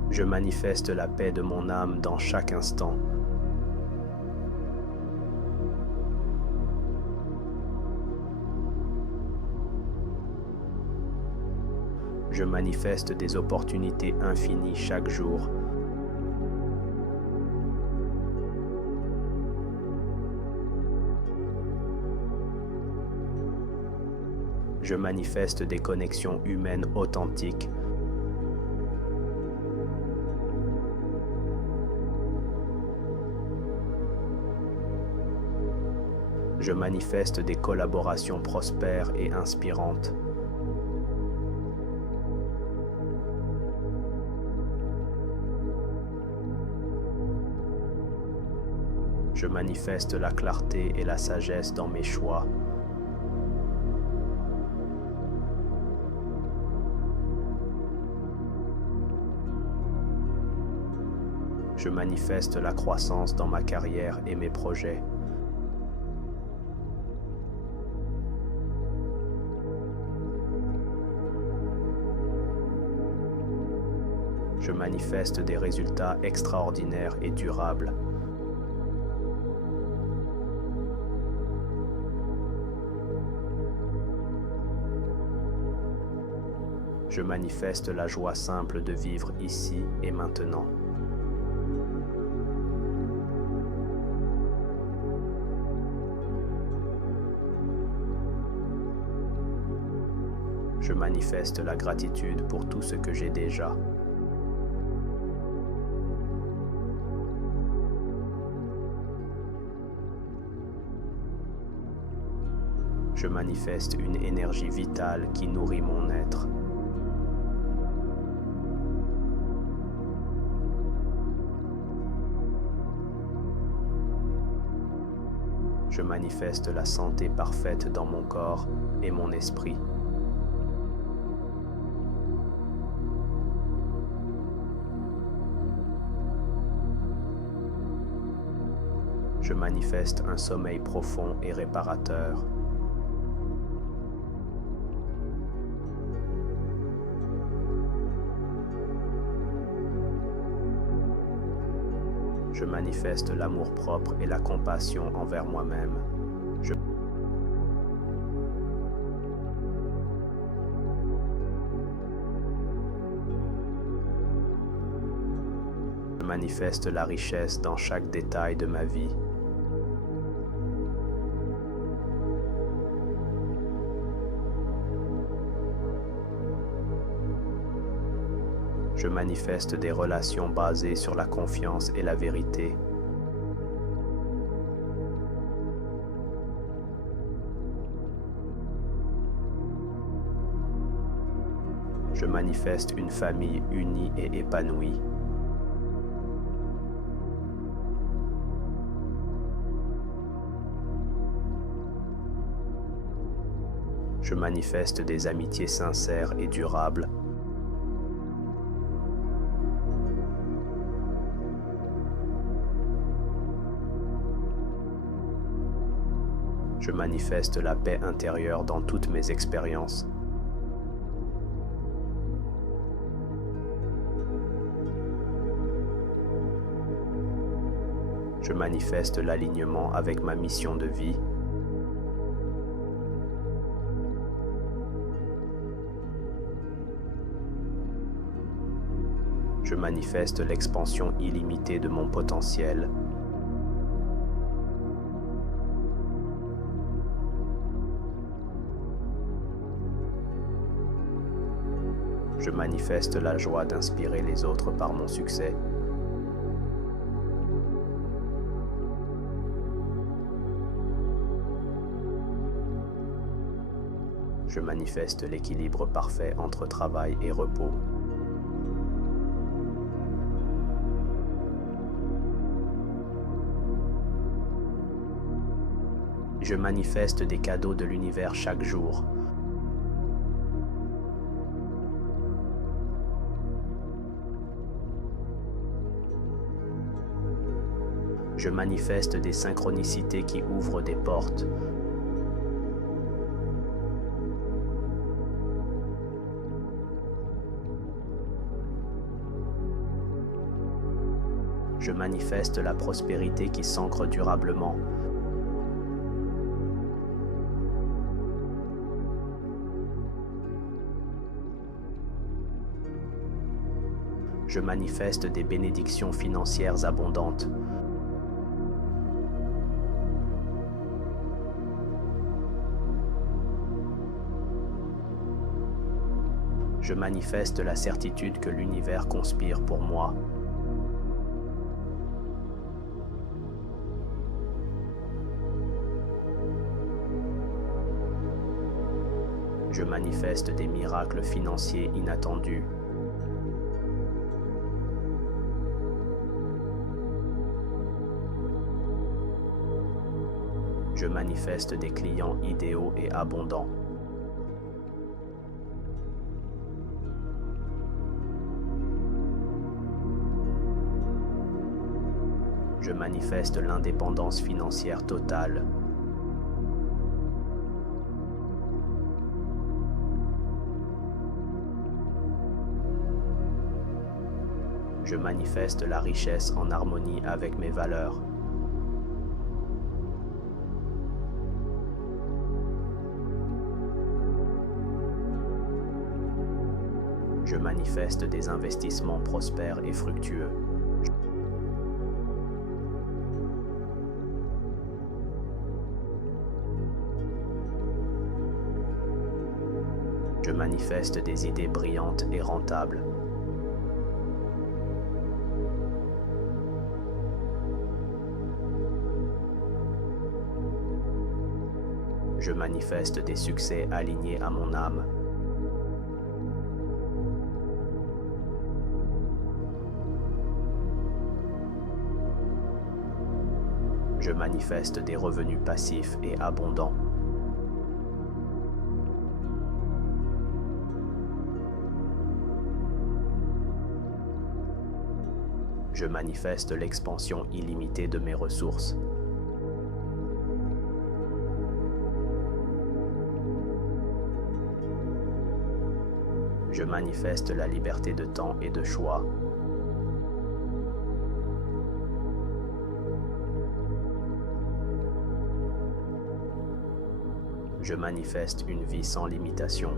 Je manifeste la paix de mon âme dans chaque instant. Je manifeste des opportunités infinies chaque jour. Je manifeste des connexions humaines authentiques. Je manifeste des collaborations prospères et inspirantes. Je manifeste la clarté et la sagesse dans mes choix. Je manifeste la croissance dans ma carrière et mes projets. Je manifeste des résultats extraordinaires et durables. Je manifeste la joie simple de vivre ici et maintenant. Je manifeste la gratitude pour tout ce que j'ai déjà. Je manifeste une énergie vitale qui nourrit mon être. Je manifeste la santé parfaite dans mon corps et mon esprit. Je manifeste un sommeil profond et réparateur. Je manifeste l'amour-propre et la compassion envers moi-même. Je manifeste la richesse dans chaque détail de ma vie. Je manifeste des relations basées sur la confiance et la vérité. Je manifeste une famille unie et épanouie. Je manifeste des amitiés sincères et durables. Je manifeste la paix intérieure dans toutes mes expériences. Je manifeste l'alignement avec ma mission de vie. Je manifeste l'expansion illimitée de mon potentiel. Je manifeste la joie d'inspirer les autres par mon succès. Je manifeste l'équilibre parfait entre travail et repos. Je manifeste des cadeaux de l'univers chaque jour. Je manifeste des synchronicités qui ouvrent des portes. Je manifeste la prospérité qui s'ancre durablement. Je manifeste des bénédictions financières abondantes. Je manifeste la certitude que l'univers conspire pour moi. Je manifeste des miracles financiers inattendus. Je manifeste des clients idéaux et abondants. Je manifeste l'indépendance financière totale. Je manifeste la richesse en harmonie avec mes valeurs. Je manifeste des investissements prospères et fructueux. Je manifeste des idées brillantes et rentables. Je manifeste des succès alignés à mon âme. Je manifeste des revenus passifs et abondants. Je manifeste l'expansion illimitée de mes ressources. Je manifeste la liberté de temps et de choix. Je manifeste une vie sans limitation.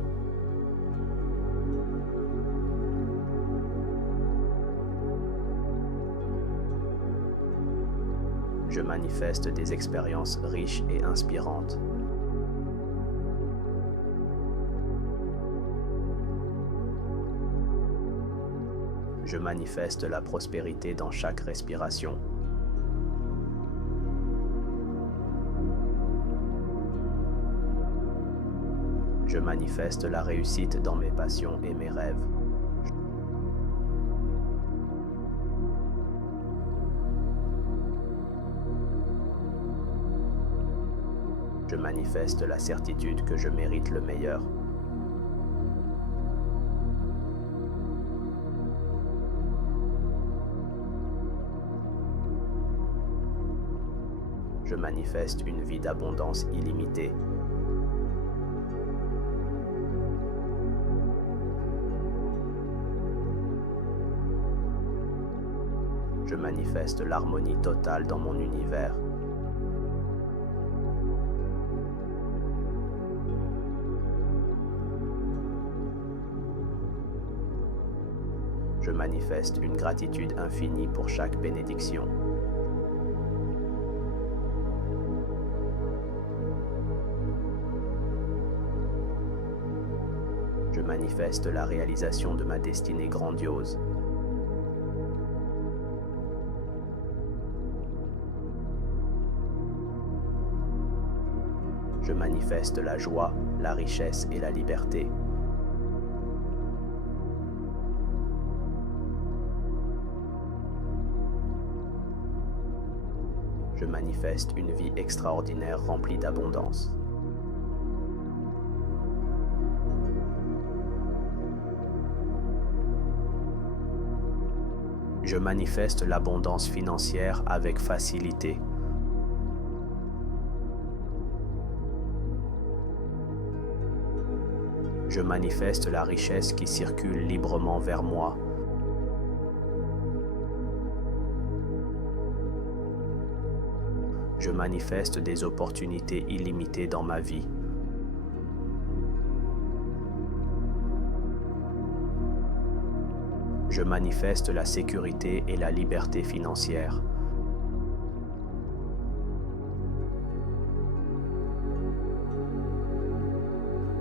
Je manifeste des expériences riches et inspirantes. Je manifeste la prospérité dans chaque respiration. Je manifeste la réussite dans mes passions et mes rêves. Je manifeste la certitude que je mérite le meilleur. Je manifeste une vie d'abondance illimitée. Je manifeste l'harmonie totale dans mon univers. Je manifeste une gratitude infinie pour chaque bénédiction. Je manifeste la réalisation de ma destinée grandiose. Je manifeste la joie, la richesse et la liberté. Je manifeste une vie extraordinaire remplie d'abondance. Je manifeste l'abondance financière avec facilité. Je manifeste la richesse qui circule librement vers moi. Je manifeste des opportunités illimitées dans ma vie. Je manifeste la sécurité et la liberté financière.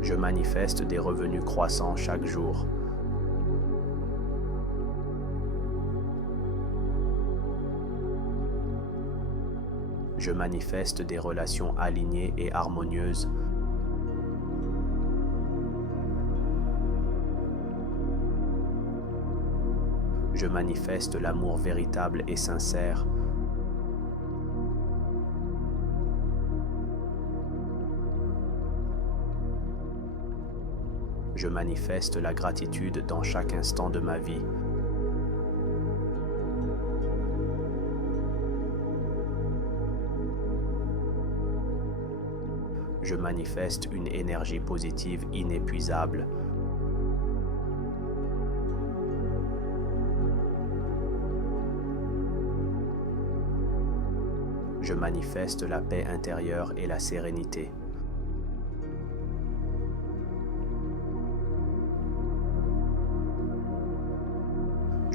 Je manifeste des revenus croissants chaque jour. Je manifeste des relations alignées et harmonieuses. Je manifeste l'amour véritable et sincère. Je manifeste la gratitude dans chaque instant de ma vie. Je manifeste une énergie positive inépuisable. Je manifeste la paix intérieure et la sérénité.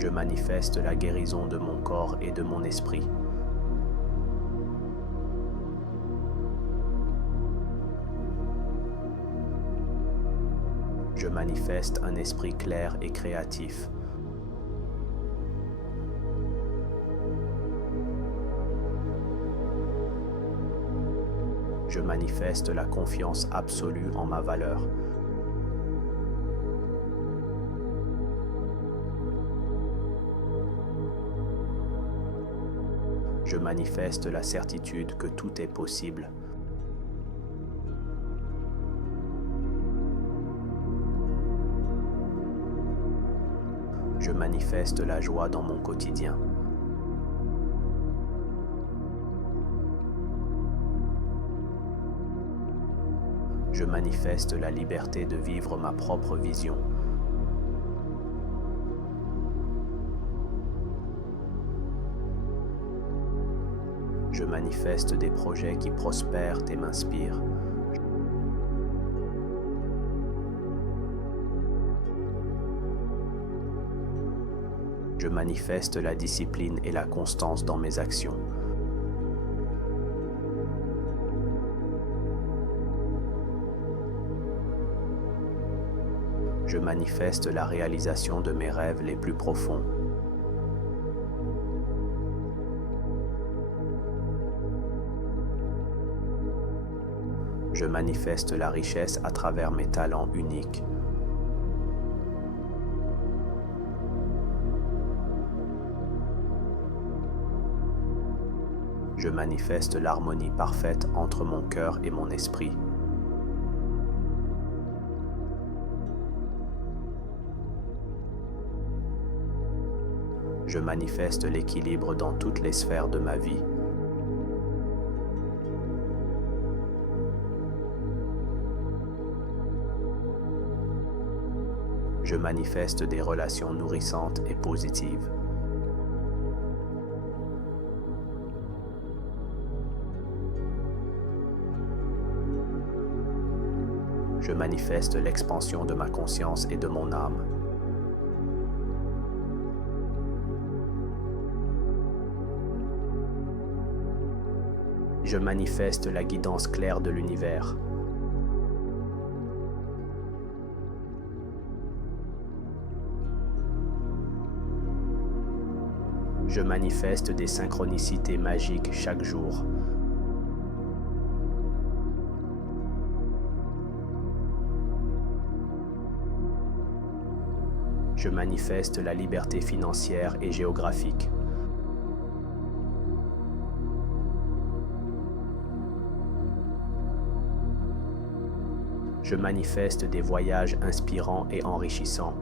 Je manifeste la guérison de mon corps et de mon esprit. Je manifeste un esprit clair et créatif. Je manifeste la confiance absolue en ma valeur. Je manifeste la certitude que tout est possible. Je manifeste la joie dans mon quotidien. Je manifeste la liberté de vivre ma propre vision. Je manifeste des projets qui prospèrent et m'inspirent. Je manifeste la discipline et la constance dans mes actions. Je manifeste la réalisation de mes rêves les plus profonds. Je manifeste la richesse à travers mes talents uniques. Je manifeste l'harmonie parfaite entre mon cœur et mon esprit. Je manifeste l'équilibre dans toutes les sphères de ma vie. Je manifeste des relations nourrissantes et positives. Je manifeste l'expansion de ma conscience et de mon âme. Je manifeste la guidance claire de l'univers. Je manifeste des synchronicités magiques chaque jour. Je manifeste la liberté financière et géographique. Je manifeste des voyages inspirants et enrichissants.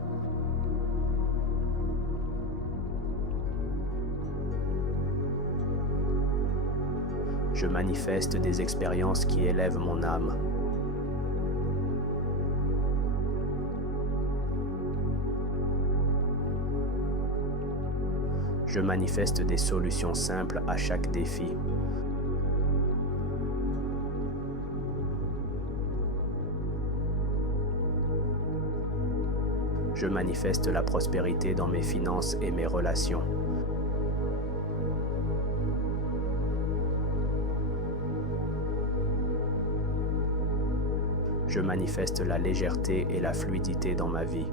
Je manifeste des expériences qui élèvent mon âme. Je manifeste des solutions simples à chaque défi. Je manifeste la prospérité dans mes finances et mes relations. Je manifeste la légèreté et la fluidité dans ma vie.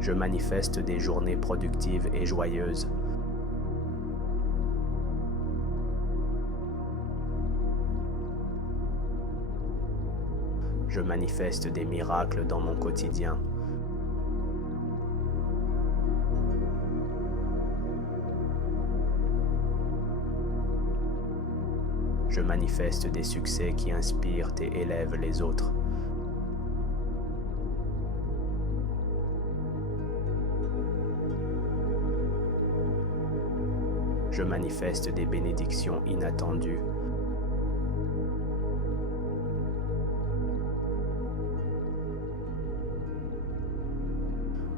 Je manifeste des journées productives et joyeuses. Je manifeste des miracles dans mon quotidien. Je manifeste des succès qui inspirent et élèvent les autres. Je manifeste des bénédictions inattendues.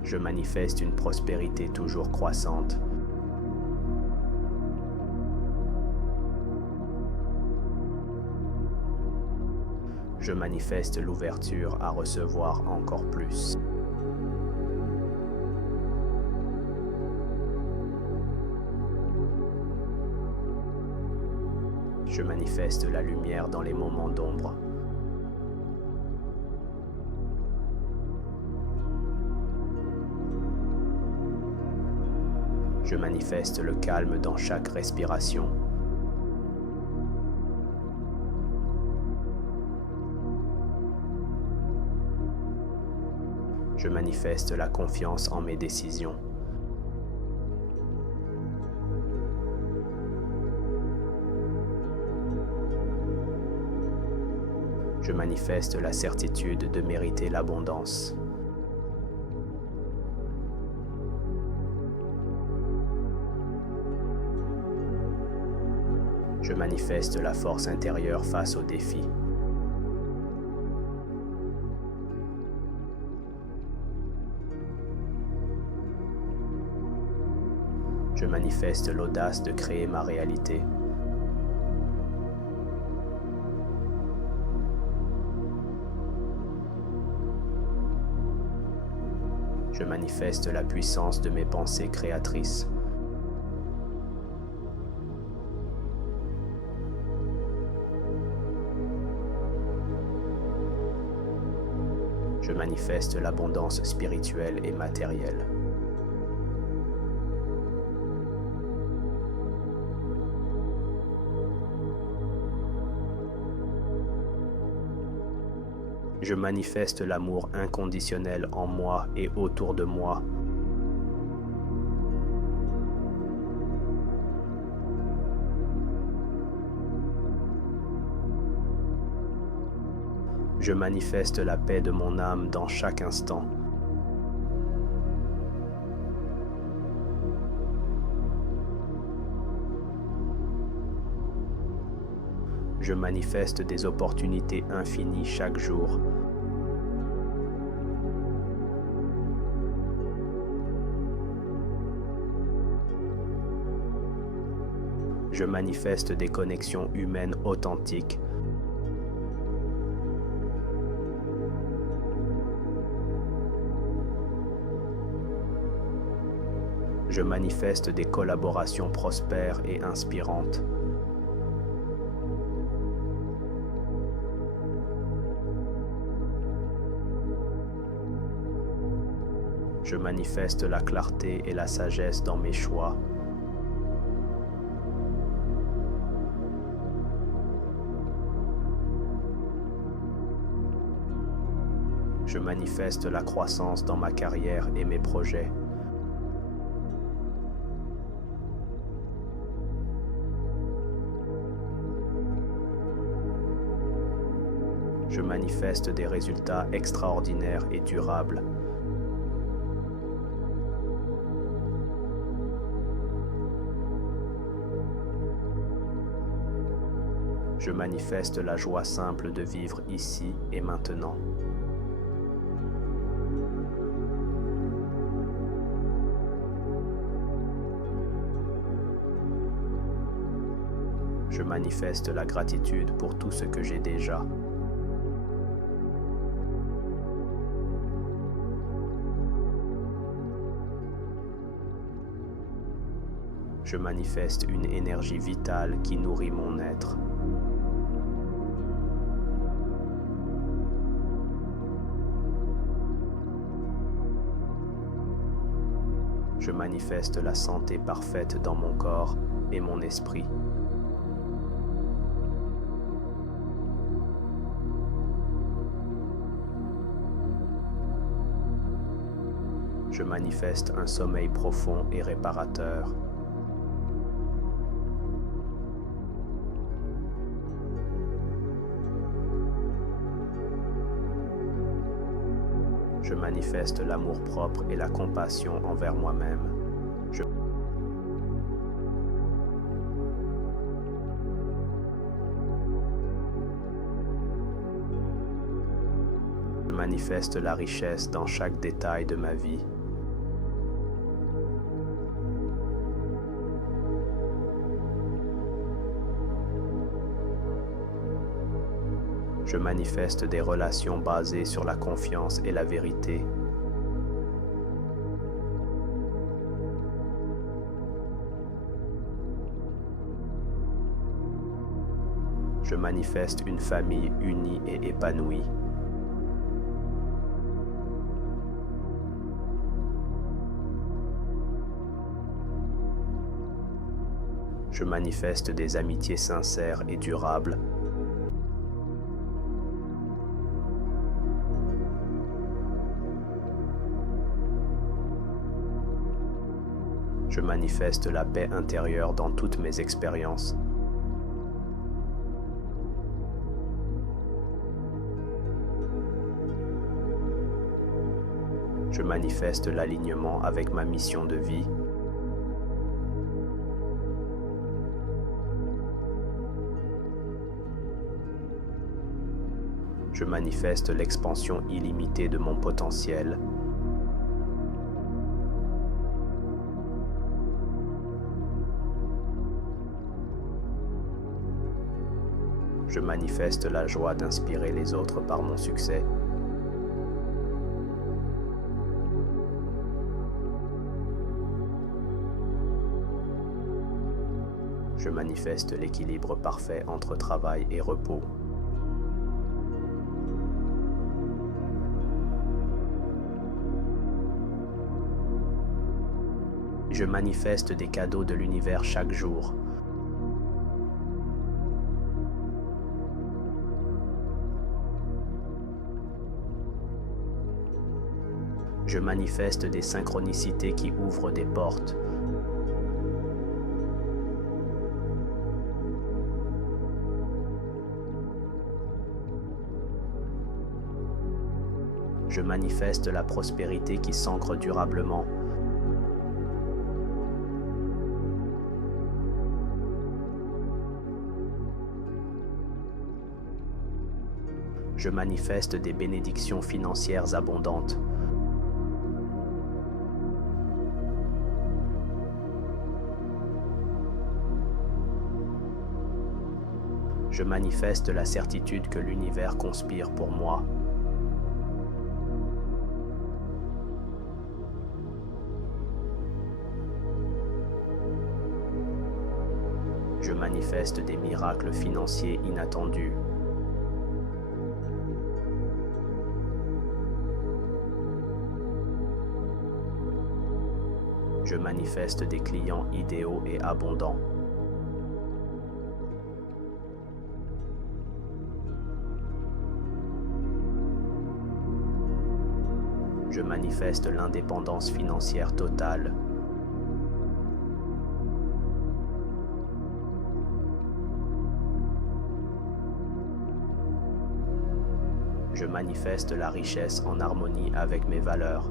Je manifeste une prospérité toujours croissante. Je manifeste l'ouverture à recevoir encore plus. Je manifeste la lumière dans les moments d'ombre. Je manifeste le calme dans chaque respiration. Je manifeste la confiance en mes décisions. Je manifeste la certitude de mériter l'abondance. Je manifeste la force intérieure face aux défis. Je manifeste l'audace de créer ma réalité. Je manifeste la puissance de mes pensées créatrices. Je manifeste l'abondance spirituelle et matérielle. Je manifeste l'amour inconditionnel en moi et autour de moi. Je manifeste la paix de mon âme dans chaque instant. Je manifeste des opportunités infinies chaque jour. Je manifeste des connexions humaines authentiques. Je manifeste des collaborations prospères et inspirantes. Je manifeste la clarté et la sagesse dans mes choix. Je manifeste la croissance dans ma carrière et mes projets. Je manifeste des résultats extraordinaires et durables. Je manifeste la joie simple de vivre ici et maintenant. Je manifeste la gratitude pour tout ce que j'ai déjà. Je manifeste une énergie vitale qui nourrit mon être. Je manifeste la santé parfaite dans mon corps et mon esprit. Je manifeste un sommeil profond et réparateur. Je manifeste l'amour-propre et la compassion envers moi-même. Je manifeste la richesse dans chaque détail de ma vie. Je manifeste des relations basées sur la confiance et la vérité. Je manifeste une famille unie et épanouie. Je manifeste des amitiés sincères et durables. Je manifeste la paix intérieure dans toutes mes expériences. Je manifeste l'alignement avec ma mission de vie. Je manifeste l'expansion illimitée de mon potentiel. Je manifeste la joie d'inspirer les autres par mon succès. Je manifeste l'équilibre parfait entre travail et repos. Je manifeste des cadeaux de l'univers chaque jour. Je manifeste des synchronicités qui ouvrent des portes. Je manifeste la prospérité qui s'ancre durablement. Je manifeste des bénédictions financières abondantes. Je manifeste la certitude que l'univers conspire pour moi. Je manifeste des miracles financiers inattendus. Je manifeste des clients idéaux et abondants. Je manifeste l'indépendance financière totale. Je manifeste la richesse en harmonie avec mes valeurs.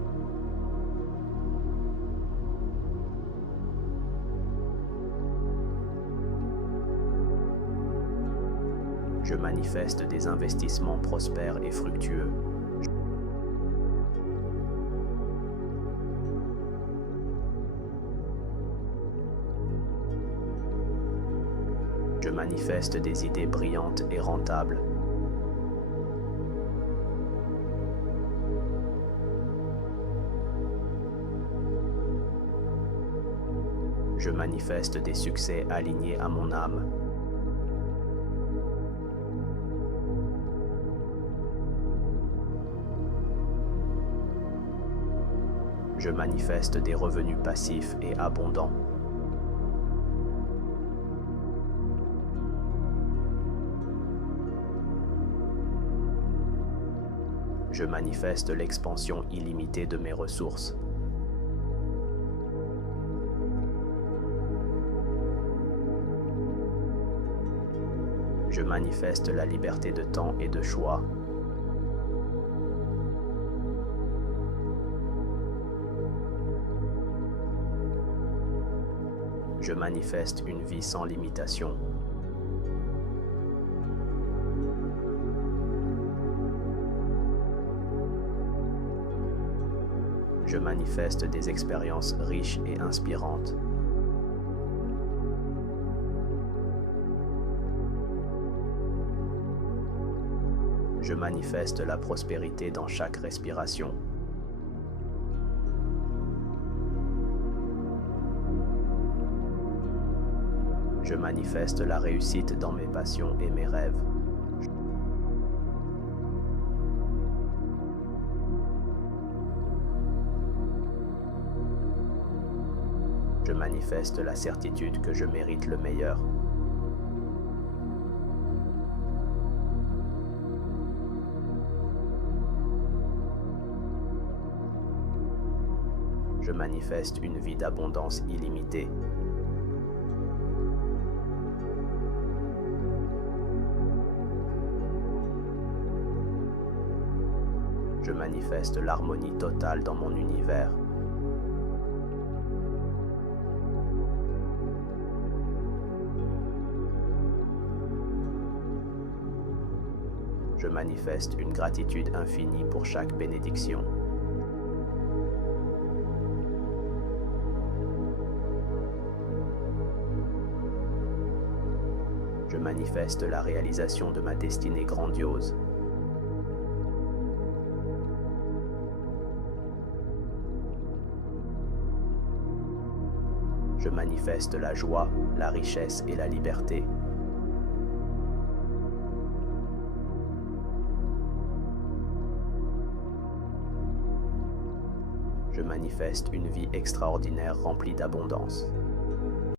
Je manifeste des investissements prospères et fructueux. Je manifeste des idées brillantes et rentables. Je manifeste des succès alignés à mon âme. Je manifeste des revenus passifs et abondants. Je manifeste l'expansion illimitée de mes ressources. Je manifeste la liberté de temps et de choix. Je manifeste une vie sans limitation. Je manifeste des expériences riches et inspirantes. Je manifeste la prospérité dans chaque respiration. Je manifeste la réussite dans mes passions et mes rêves. Je manifeste la certitude que je mérite le meilleur. Je manifeste une vie d'abondance illimitée. Je manifeste l'harmonie totale dans mon univers. Je manifeste une gratitude infinie pour chaque bénédiction. Je manifeste la réalisation de ma destinée grandiose. Je manifeste la joie, la richesse et la liberté. Je manifeste une vie extraordinaire remplie d'abondance.